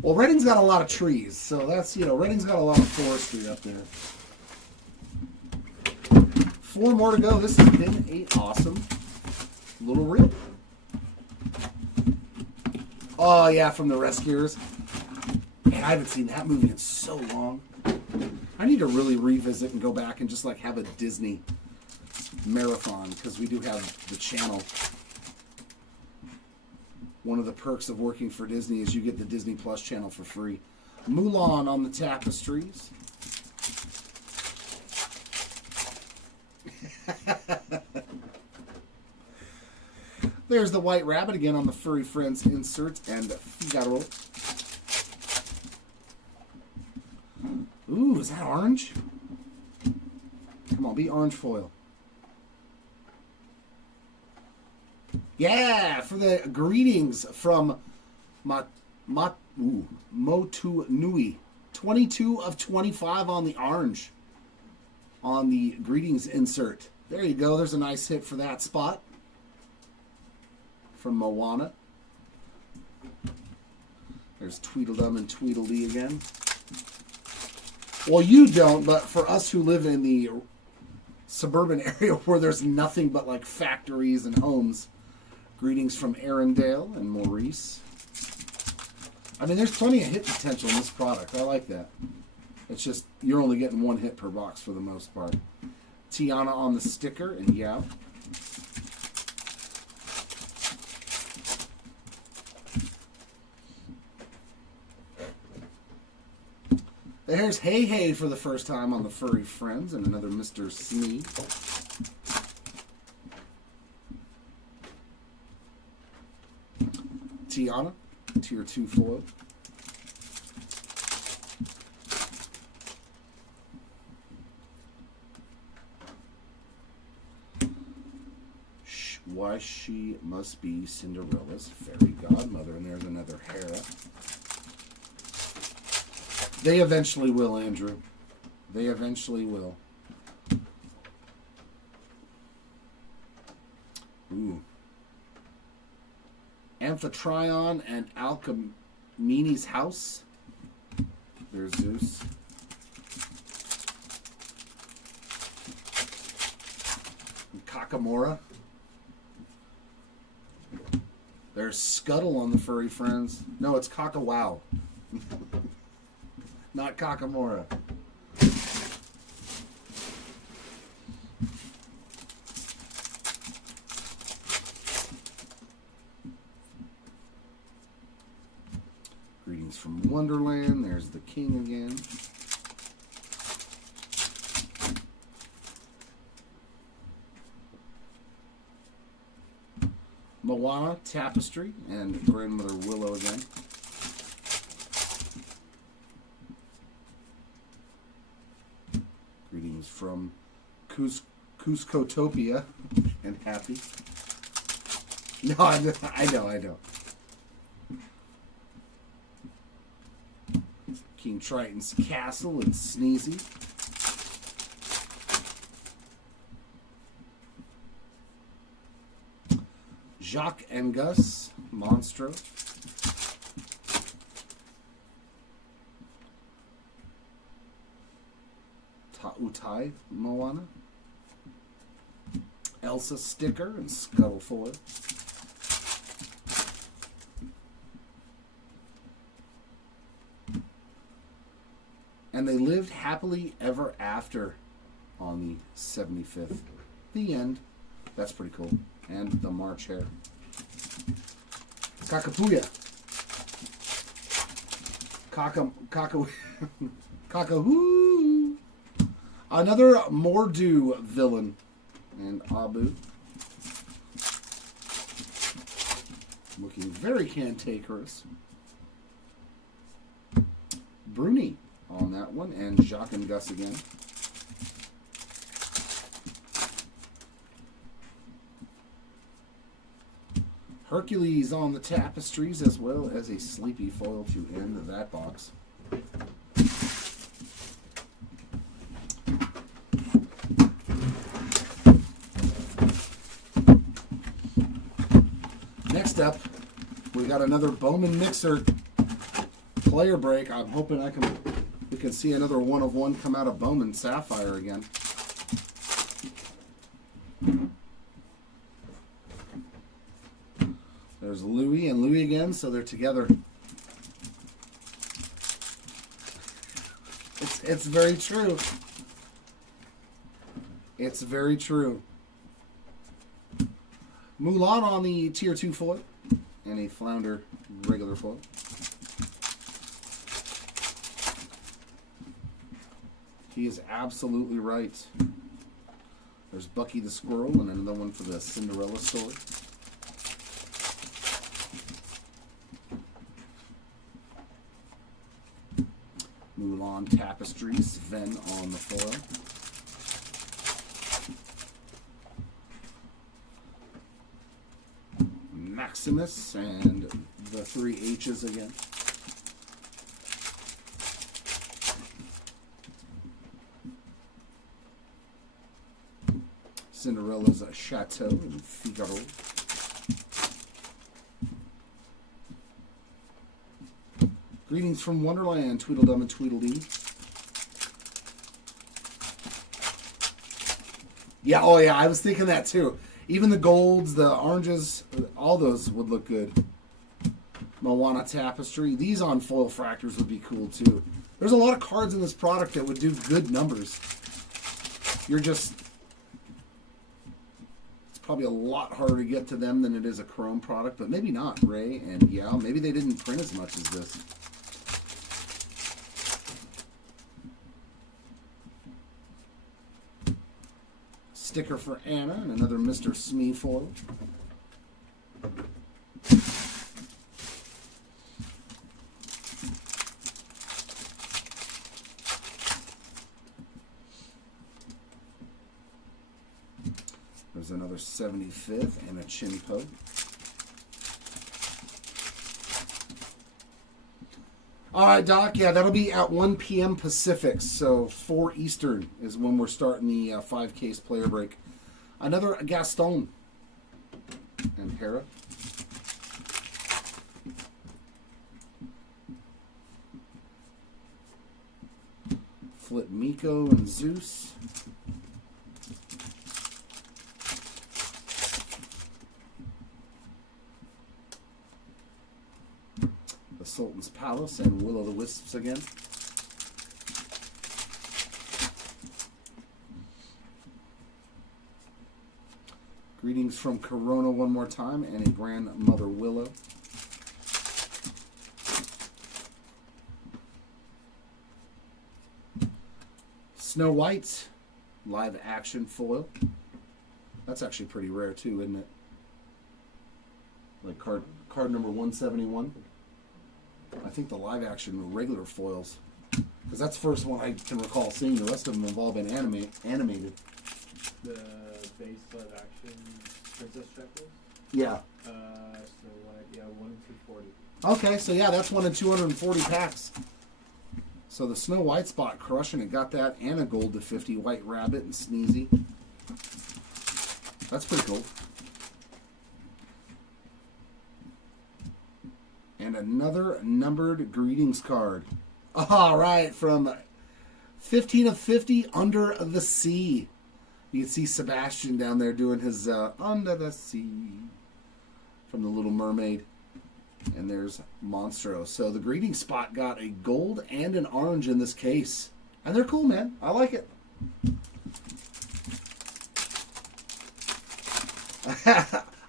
Well, Reading's got a lot of trees, so that's, Reading's got a lot of forestry up there. 4 more to go. This has been an awesome little reel. Oh, yeah, from The Rescuers. Man, I haven't seen that movie in so long. I need to really revisit and go back and just, have a Disney marathon, because we do have the channel. One of the perks of working for Disney is you get the Disney Plus channel for free. Mulan on the tapestries. There's the White Rabbit again on the Furry Friends insert and Figaro. Ooh, is that orange? Come on, be orange foil. Yeah, for the greetings from Motu Nui. 22 of 25 on the orange. On the greetings insert. There you go. There's a nice hit for that spot. From Moana. There's Tweedledum and Tweedledee again. Well, you don't, but for us who live in the suburban area where there's nothing but factories and homes. Greetings from Arendelle and Maurice. I mean, there's plenty of hit potential in this product. I like that. It's just, you're only getting 1 hit per box for the most part. Tiana on the sticker and Yao. There's Hey Hey for the first time on the Furry Friends and another Mr. Sneed. Tiana, Tier 2 foil. Why she must be Cinderella's fairy godmother. And there's another Hera. They eventually will, Andrew. They eventually will. Ooh. Amphitryon and Alcmene's house. There's Zeus. And Kakamora. There's Scuttle on the Furry Friends. No, it's Kakawau. Not Kakamora. Greetings from Wonderland. There's the king again. Moana, Tapestry, and Grandmother Willow again. Greetings from Cuscotopia and Happy. No, I know. King Triton's Castle and Sneezy. Jacques and Gus, Monstro. Utai Moana. Elsa sticker and Scuttle foil. And they lived happily ever after on the 75th. The end. That's pretty cool. And the March Hare. Kakapuya. Kakahoo. Another Mordu villain. And Abu. Looking very cantankerous. Bruni on that one. And Jacques and Gus again. Hercules on the tapestries, as well as a sleepy foil to end that box. Next up, we got another Bowman Mixer player break. I'm hoping we can see another one of one come out of Bowman Sapphire again. There's Louis and Louis again, so they're together. It's very true. It's very true. Mulan on the Tier 2 foil and a Flounder regular foil. He is absolutely right. There's Bucky the Squirrel and another one for the Cinderella story. Mulan Tapestries, Sven on the foil. Maximus and the 3 H's again. Cinderella's Chateau and Figaro. Greetings from Wonderland, Tweedledum and Tweedledee. Yeah, oh yeah, I was thinking that too. Even the golds, the oranges, all those would look good. Moana Tapestry. These on foil fractors would be cool too. There's a lot of cards in this product that would do good numbers. It's probably a lot harder to get to them than it is a chrome product, but maybe not, Ray. And yeah, maybe they didn't print as much as this. Sticker for Anna and another Mr. Smee foil. There's another 75th and a Chinpo. All right, Doc. Yeah, that'll be at 1 p.m. Pacific, so 4 Eastern is when we're starting the 5-case player break. Another Gaston and Hera. Flip Miko and Zeus. Sultan's Palace and Will o' the Wisps again. Greetings from Corona one more time and a Grandmother Willow. Snow White live action foil. That's actually pretty rare too, isn't it? Like card number 171. I think the live action regular foils, because that's the first one I can recall seeing. The rest of them have all been animated. The base live action Princess checklist? Yeah. So like, yeah, 1 in 240. Okay, so yeah, that's 1 in 240 packs. So the Snow White spot crushing it. Got that and a gold to 50 White Rabbit and Sneezy. That's pretty cool. And another numbered greetings card. All right, from 15 of 50, Under the Sea. You can see Sebastian down there doing his Under the Sea from The Little Mermaid. And there's Monstro. So the greeting spot got a gold and an orange in this case. And they're cool, man. I like it.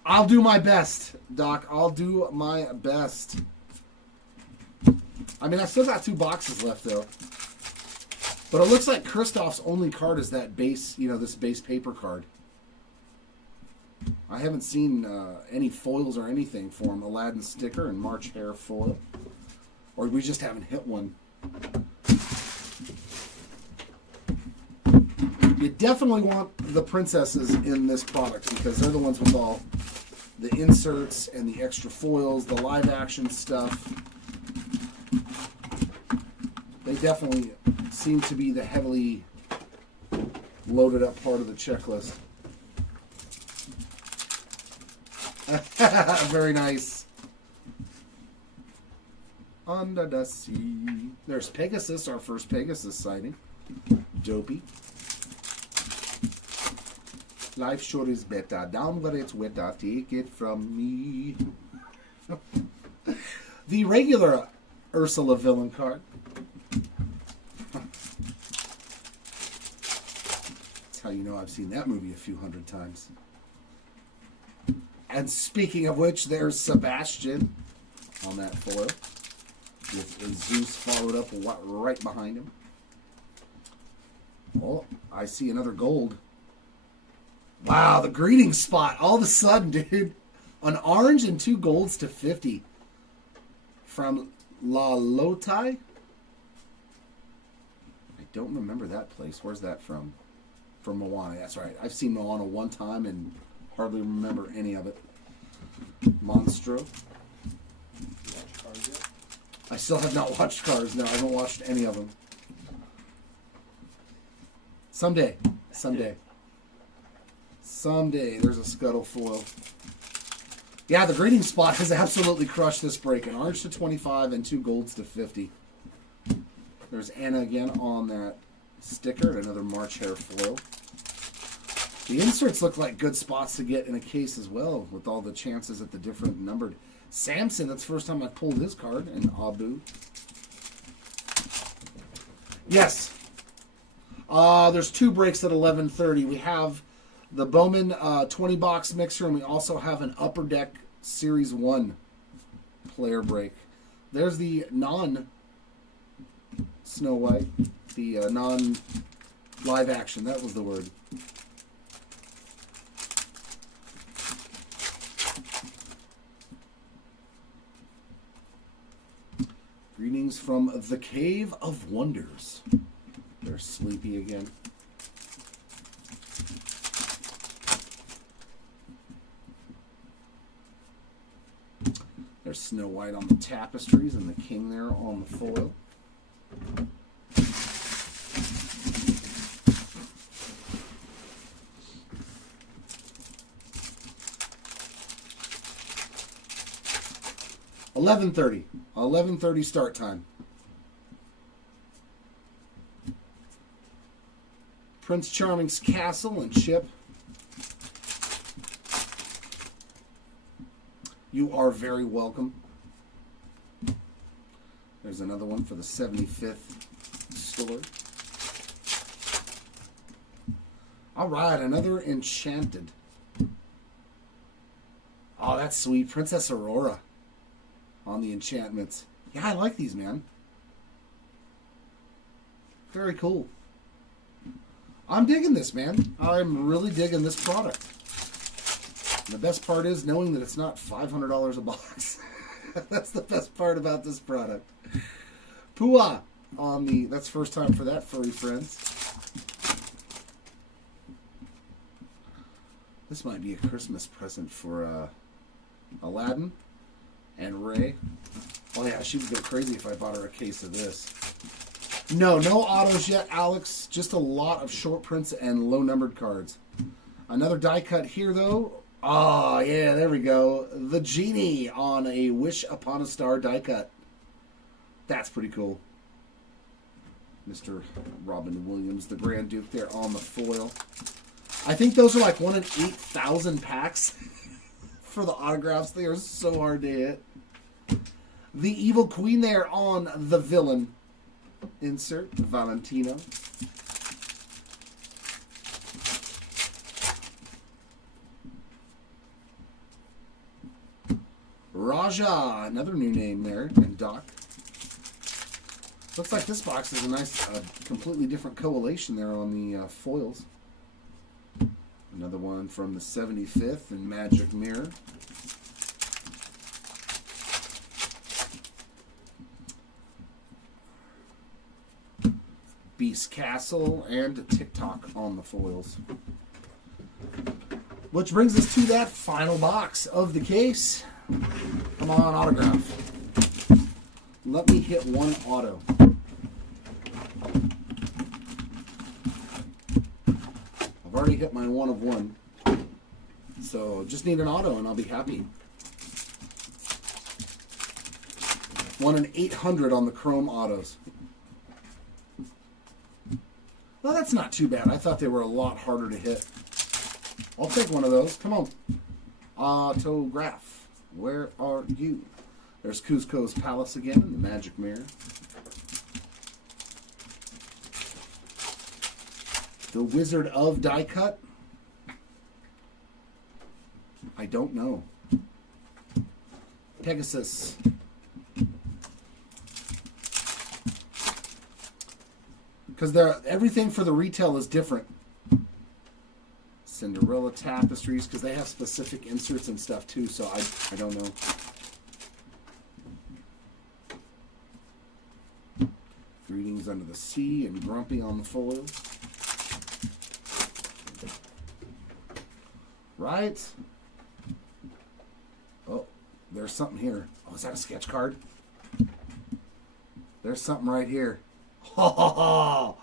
I'll do my best, Doc. I'll do my best. I mean, I still got 2 boxes left, though. But it looks like Kristoff's only card is that base, this base paper card. I haven't seen any foils or anything for him. Aladdin sticker and March Hare foil. Or we just haven't hit one. You definitely want the princesses in this product because they're the ones with all the inserts and the extra foils, the live action stuff. They definitely seem to be the heavily loaded up part of the checklist. Very nice. Under the Sea. There's Pegasus, our first Pegasus sighting. Dopey. Life sure is better. Down where it's wetter, take it from me. The regular Ursula villain card. That's how you know I've seen that movie a few hundred times. And speaking of which, there's Sebastian on that foil. With Zeus followed up right behind him. Oh, I see another gold. Wow, the greeting spot. All of a sudden, dude. An orange and 2 golds to 50. From La Lotai. I don't remember that place. Where's that from? From Moana. That's right. I've seen Moana one time and hardly remember any of it. Monstro. Watch Cars yet? I still have not watched Cars. No, I haven't watched any of them. Someday. Someday. There's a Scuttle foil. Yeah, the greeting spot has absolutely crushed this break. An orange to 25 and 2 golds to 50. There's Anna again on that sticker. Another March Hare foil. The inserts look like good spots to get in a case as well, with all the chances at the different numbered. Samson, that's the first time I pulled his card, and Abu. Yes. There's 2 breaks at 11:30. We have the Bowman 20-box mixer, and we also have an Upper Deck Series 1 player break. There's the non-Snow White, the non-live action. That was the word. Greetings from the Cave of Wonders. They're sleepy again. There's Snow White on the tapestries and the king there on the foil. $11:30 start time. Prince Charming's castle and ship. You are very welcome. There's another one for the 75th store. All right, another Enchanted. Oh, that's sweet. Princess Aurora on the enchantments. Yeah, I like these, man. Very cool. I'm digging this, man. I'm really digging this product. And the best part is knowing that it's not $500 a box. That's the best part about this product. Pua on the... That's first time for that, furry friends. This might be a Christmas present for Aladdin and Ray. Oh yeah, she would go crazy if I bought her a case of this. No autos yet, Alex. Just a lot of short prints and low-numbered cards. Another die cut here, though. Oh, yeah, there we go. The Genie on a Wish Upon a Star die cut. That's pretty cool. Mr. Robin Williams, the Grand Duke there on the foil. I think those are like 1 in 8,000 packs for the autographs. They are so hard to hit. The Evil Queen there on the villain. Insert Valentino. Raja, another new name there, and Doc. Looks like this box is a nice, completely different collation there on the foils. Another one from the 75th and Magic Mirror. Beast Castle and TikTok on the foils. Which brings us to that final box of the case. Come on, autograph. Let me hit one auto. I've already hit my 1 of 1. So just need an auto and I'll be happy. 1 in 800 on the chrome autos. Well, that's not too bad. I thought they were a lot harder to hit. I'll take one of those. Come on. Autograph. Where are you? There's Cusco's Palace again in the Magic Mirror. The Wizard of Die Cut. I don't know. Pegasus. Because everything for the retail is different. Cinderella tapestries, because they have specific inserts and stuff too, so I don't know. Greetings Under the Sea and Grumpy on the foil. Right? Oh, there's something here. Oh, is that a sketch card? There's something right here. Oh,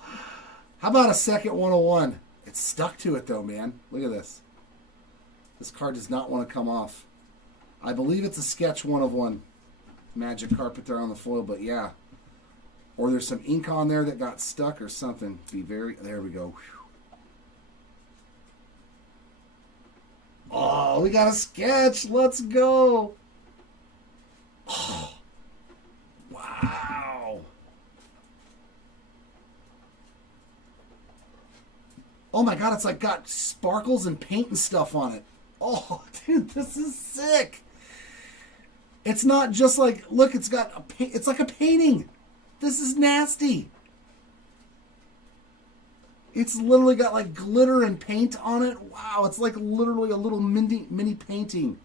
how about a second 101? It's stuck to it though, man. Look at this. This card does not want to come off. I believe it's a sketch 1 of 1. Magic carpet there on the foil, but yeah. Or there's some ink on there that got stuck or something. There we go. Whew. Oh, we got a sketch. Let's go. Oh, wow. Oh my God, it's like got sparkles and paint and stuff on it. Oh, dude, this is sick. It's not just like, look, it's got it's like a painting. This is nasty. It's literally got like glitter and paint on it. Wow, it's like literally a little mini painting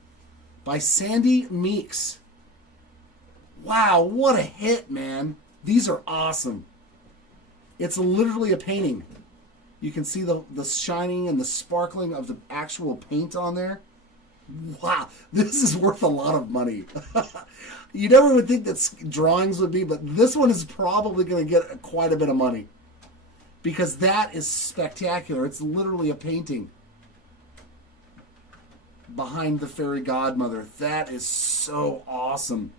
by Sandy Meeks. Wow, what a hit, man. These are awesome. It's literally a painting. You can see the shining and the sparkling of the actual paint on there. Wow, this is worth a lot of money. You never would think that drawings would be, but this one is probably going to get quite a bit of money. Because that is spectacular. It's literally a painting behind the fairy godmother. That is so awesome.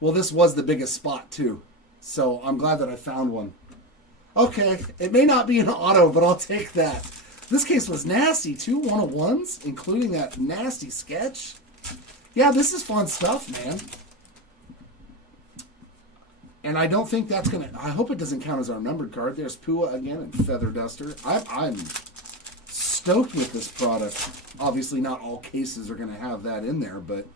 Well, this was the biggest spot too. So I'm glad that I found one. Okay, it may not be an auto, but I'll take that. This case was nasty too, 101s, including that nasty sketch. Yeah, this is fun stuff, man. And I don't think that's going to... I hope it doesn't count as our numbered card. There's Pua again and Feather Duster. I'm stoked with this product. Obviously, not all cases are going to have that in there, but...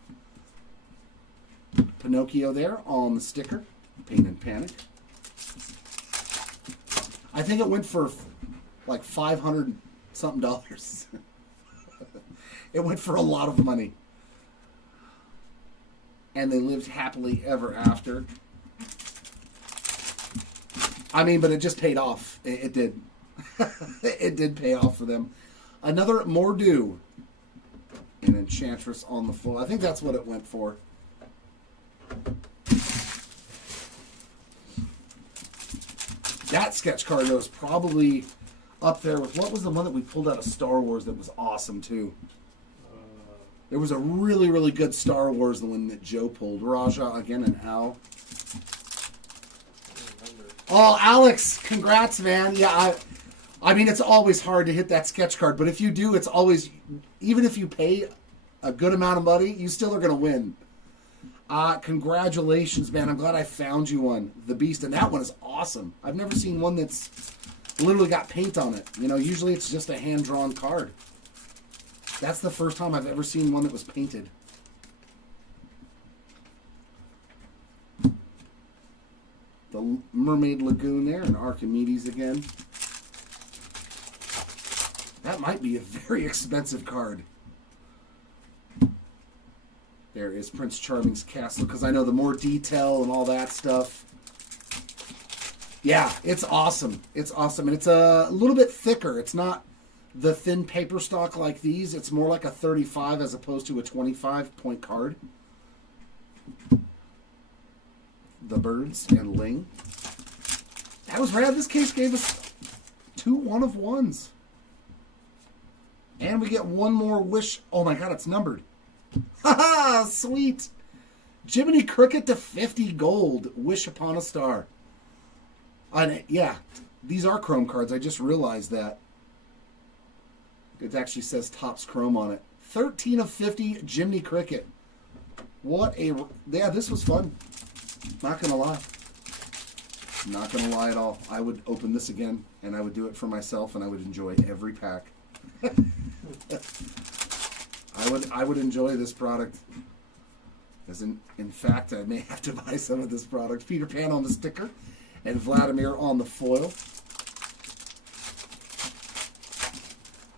Pinocchio there on the sticker. Pain and Panic. I think it went for like $500-something dollars. It went for a lot of money. And they lived happily ever after. I mean, but it just paid off. It did. It did pay off for them. Another Mordu. An Enchantress on the floor. I think that's what it went for. That sketch card was probably up there with... What was the one that we pulled out of Star Wars that was awesome, too? There was a really, really good Star Wars, the one that Joe pulled. Raja, again, and Al. Oh, Alex, congrats, man. Yeah, I mean, it's always hard to hit that sketch card, but if you do, it's always, even if you pay a good amount of money, you still are going to win. Congratulations, man. I'm glad I found you one. The Beast, and that one is awesome. I've never seen one that's literally got paint on it. You know, usually it's just a hand-drawn card. That's the first time I've ever seen one that was painted. The Mermaid Lagoon there, and Archimedes again. That might be a very expensive card. There is Prince Charming's castle, because I know the more detail and all that stuff. Yeah, it's awesome. It's awesome. And it's a little bit thicker. It's not the thin paper stock like these. It's more like a 35 as opposed to a 25-point card. The birds and Ling. That was rad. This case gave us 2 1-of-1s. And we get one more wish. Oh my god, it's numbered. Haha, sweet. Jiminy Cricket to 50 gold. Wish upon a star. And yeah, these are chrome cards. I just realized that. It actually says Topps Chrome on it. 13 of 50, Jiminy Cricket. What a... Yeah, this was fun. Not going to lie. Not going to lie at all. I would open this again, and I would do it for myself, and I would enjoy every pack. I would enjoy this product. As in fact, I may have to buy some of this product. Peter Pan on the sticker, and Vladimir on the foil.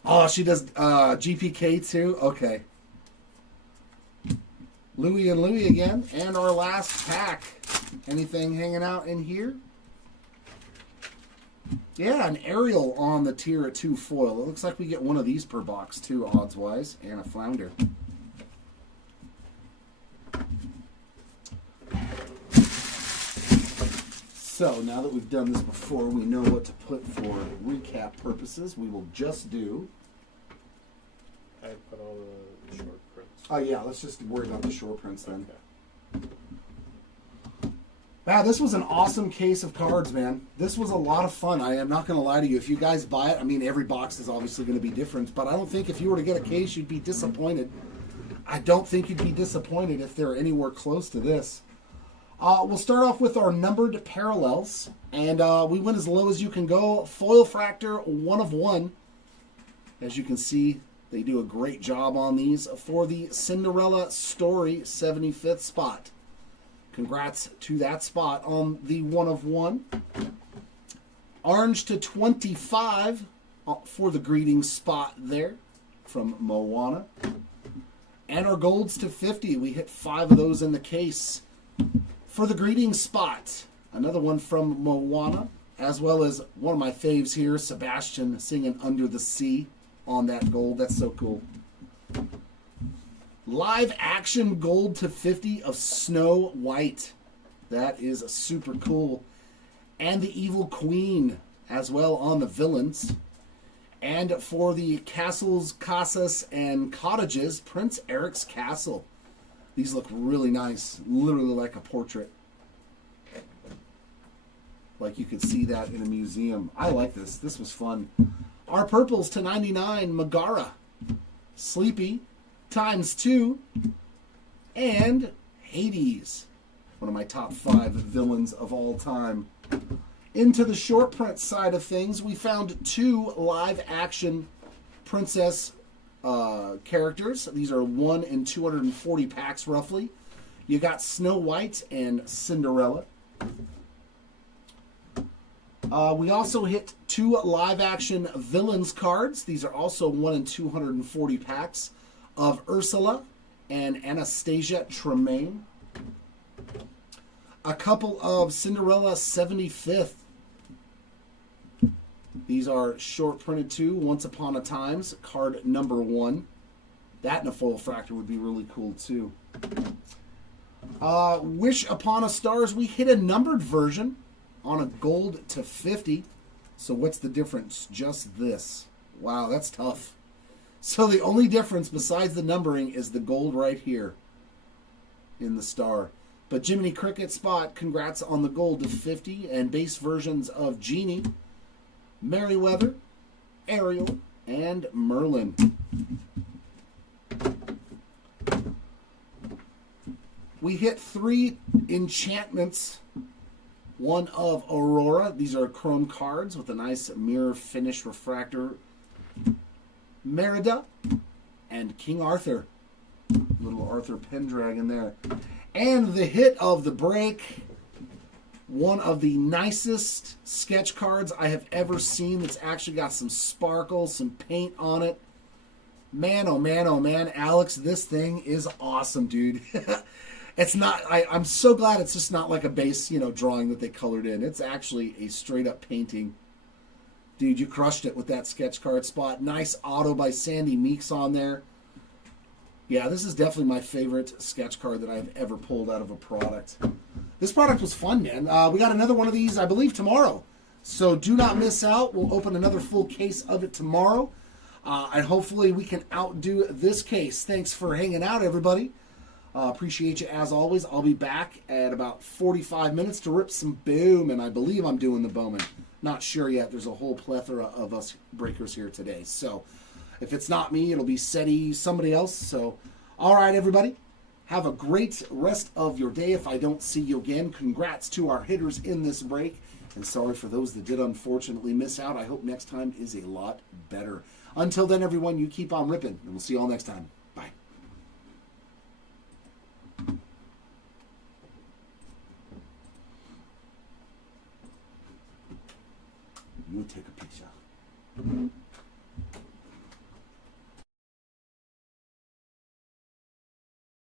Oh, she does GPK too? Okay. Louie and Louie again. And our last pack. Anything hanging out in here? Yeah, an Ariel on the tier 2 foil. It looks like we get one of these per box too, odds-wise. And a Flounder. So, now that we've done this before, we know what to put for recap purposes. We will just do... I put all the short prints. Oh, yeah, let's just worry about the short prints then. Okay. Wow, this was an awesome case of cards, man. This was a lot of fun. I am not going to lie to you. If you guys buy it, I mean, every box is obviously going to be different, but I don't think if you were to get a case, you'd be disappointed. I don't think you'd be disappointed if they're anywhere close to this. We'll start off with our numbered parallels, and we went as low as you can go. Foil Fractor, 1-of-1. As you can see, they do a great job on these for the Cinderella Story 75th spot. Congrats to that spot on the 1-of-1. Orange to 25 for the greetings spot there from Moana. And our golds to 50. We hit 5 of those in the case. For the greetings spot, another one from Moana, as well as one of my faves here, Sebastian singing Under the Sea on that gold. That's so cool. Live action gold to 50 of Snow White. That is super cool. And the Evil Queen as well on the villains. And for the castles, casas, and cottages, Prince Eric's Castle. These look really nice. Literally like a portrait. Like you could see that in a museum. I like this. This was fun. Our purples to 99, Megara. Sleepy ×2. And Hades. One of my top 5 villains of all time. Into the short print side of things, we found 2 live action princess characters. These are 1 in 240 packs roughly. You got Snow White and Cinderella. We also hit 2 live action villains cards. These are also 1 in 240 packs of Ursula and Anastasia Tremaine. A couple of Cinderella 75th. These are short printed too. Once Upon a Times, card number 1. That in a foil fractor would be really cool too. Wish Upon a Stars, we hit a numbered version on a gold to 50. So what's the difference? Just this. Wow, that's tough. So the only difference besides the numbering is the gold right here in the star. But Jiminy Cricket Spot, congrats on the gold to 50. And base versions of Genie, Merryweather, Ariel, and Merlin. We hit 3 enchantments. One of Aurora. These are chrome cards with a nice mirror finish refractor. Merida and King Arthur. Little Arthur Pendragon there. And the hit of the break. One of the nicest sketch cards I have ever seen. It's actually got some sparkle, some paint on it. Man, oh man, oh man. Alex, this thing is awesome, dude. It's not, I'm so glad it's just not like a base, drawing that they colored in. It's actually a straight up painting. Dude, you crushed it with that sketch card spot. Nice auto by Sandy Meeks on there. Yeah, this is definitely my favorite sketch card that I've ever pulled out of a product. This product was fun, man. We got another one of these, I believe, tomorrow. So do not miss out. We'll open another full case of it tomorrow. And hopefully we can outdo this case. Thanks for hanging out, everybody. Appreciate you as always. I'll be back at about 45 minutes to rip some Boom, and I believe I'm doing the Bowman. Not sure yet. There's a whole plethora of us breakers here today. So if it's not me, it'll be SETI, somebody else. So, all right, everybody. Have a great rest of your day if I don't see you again. Congrats to our hitters in this break. And sorry for those that did unfortunately miss out. I hope next time is a lot better. Until then, everyone, you keep on ripping, and we'll see you all next time. Bye. You take a picture.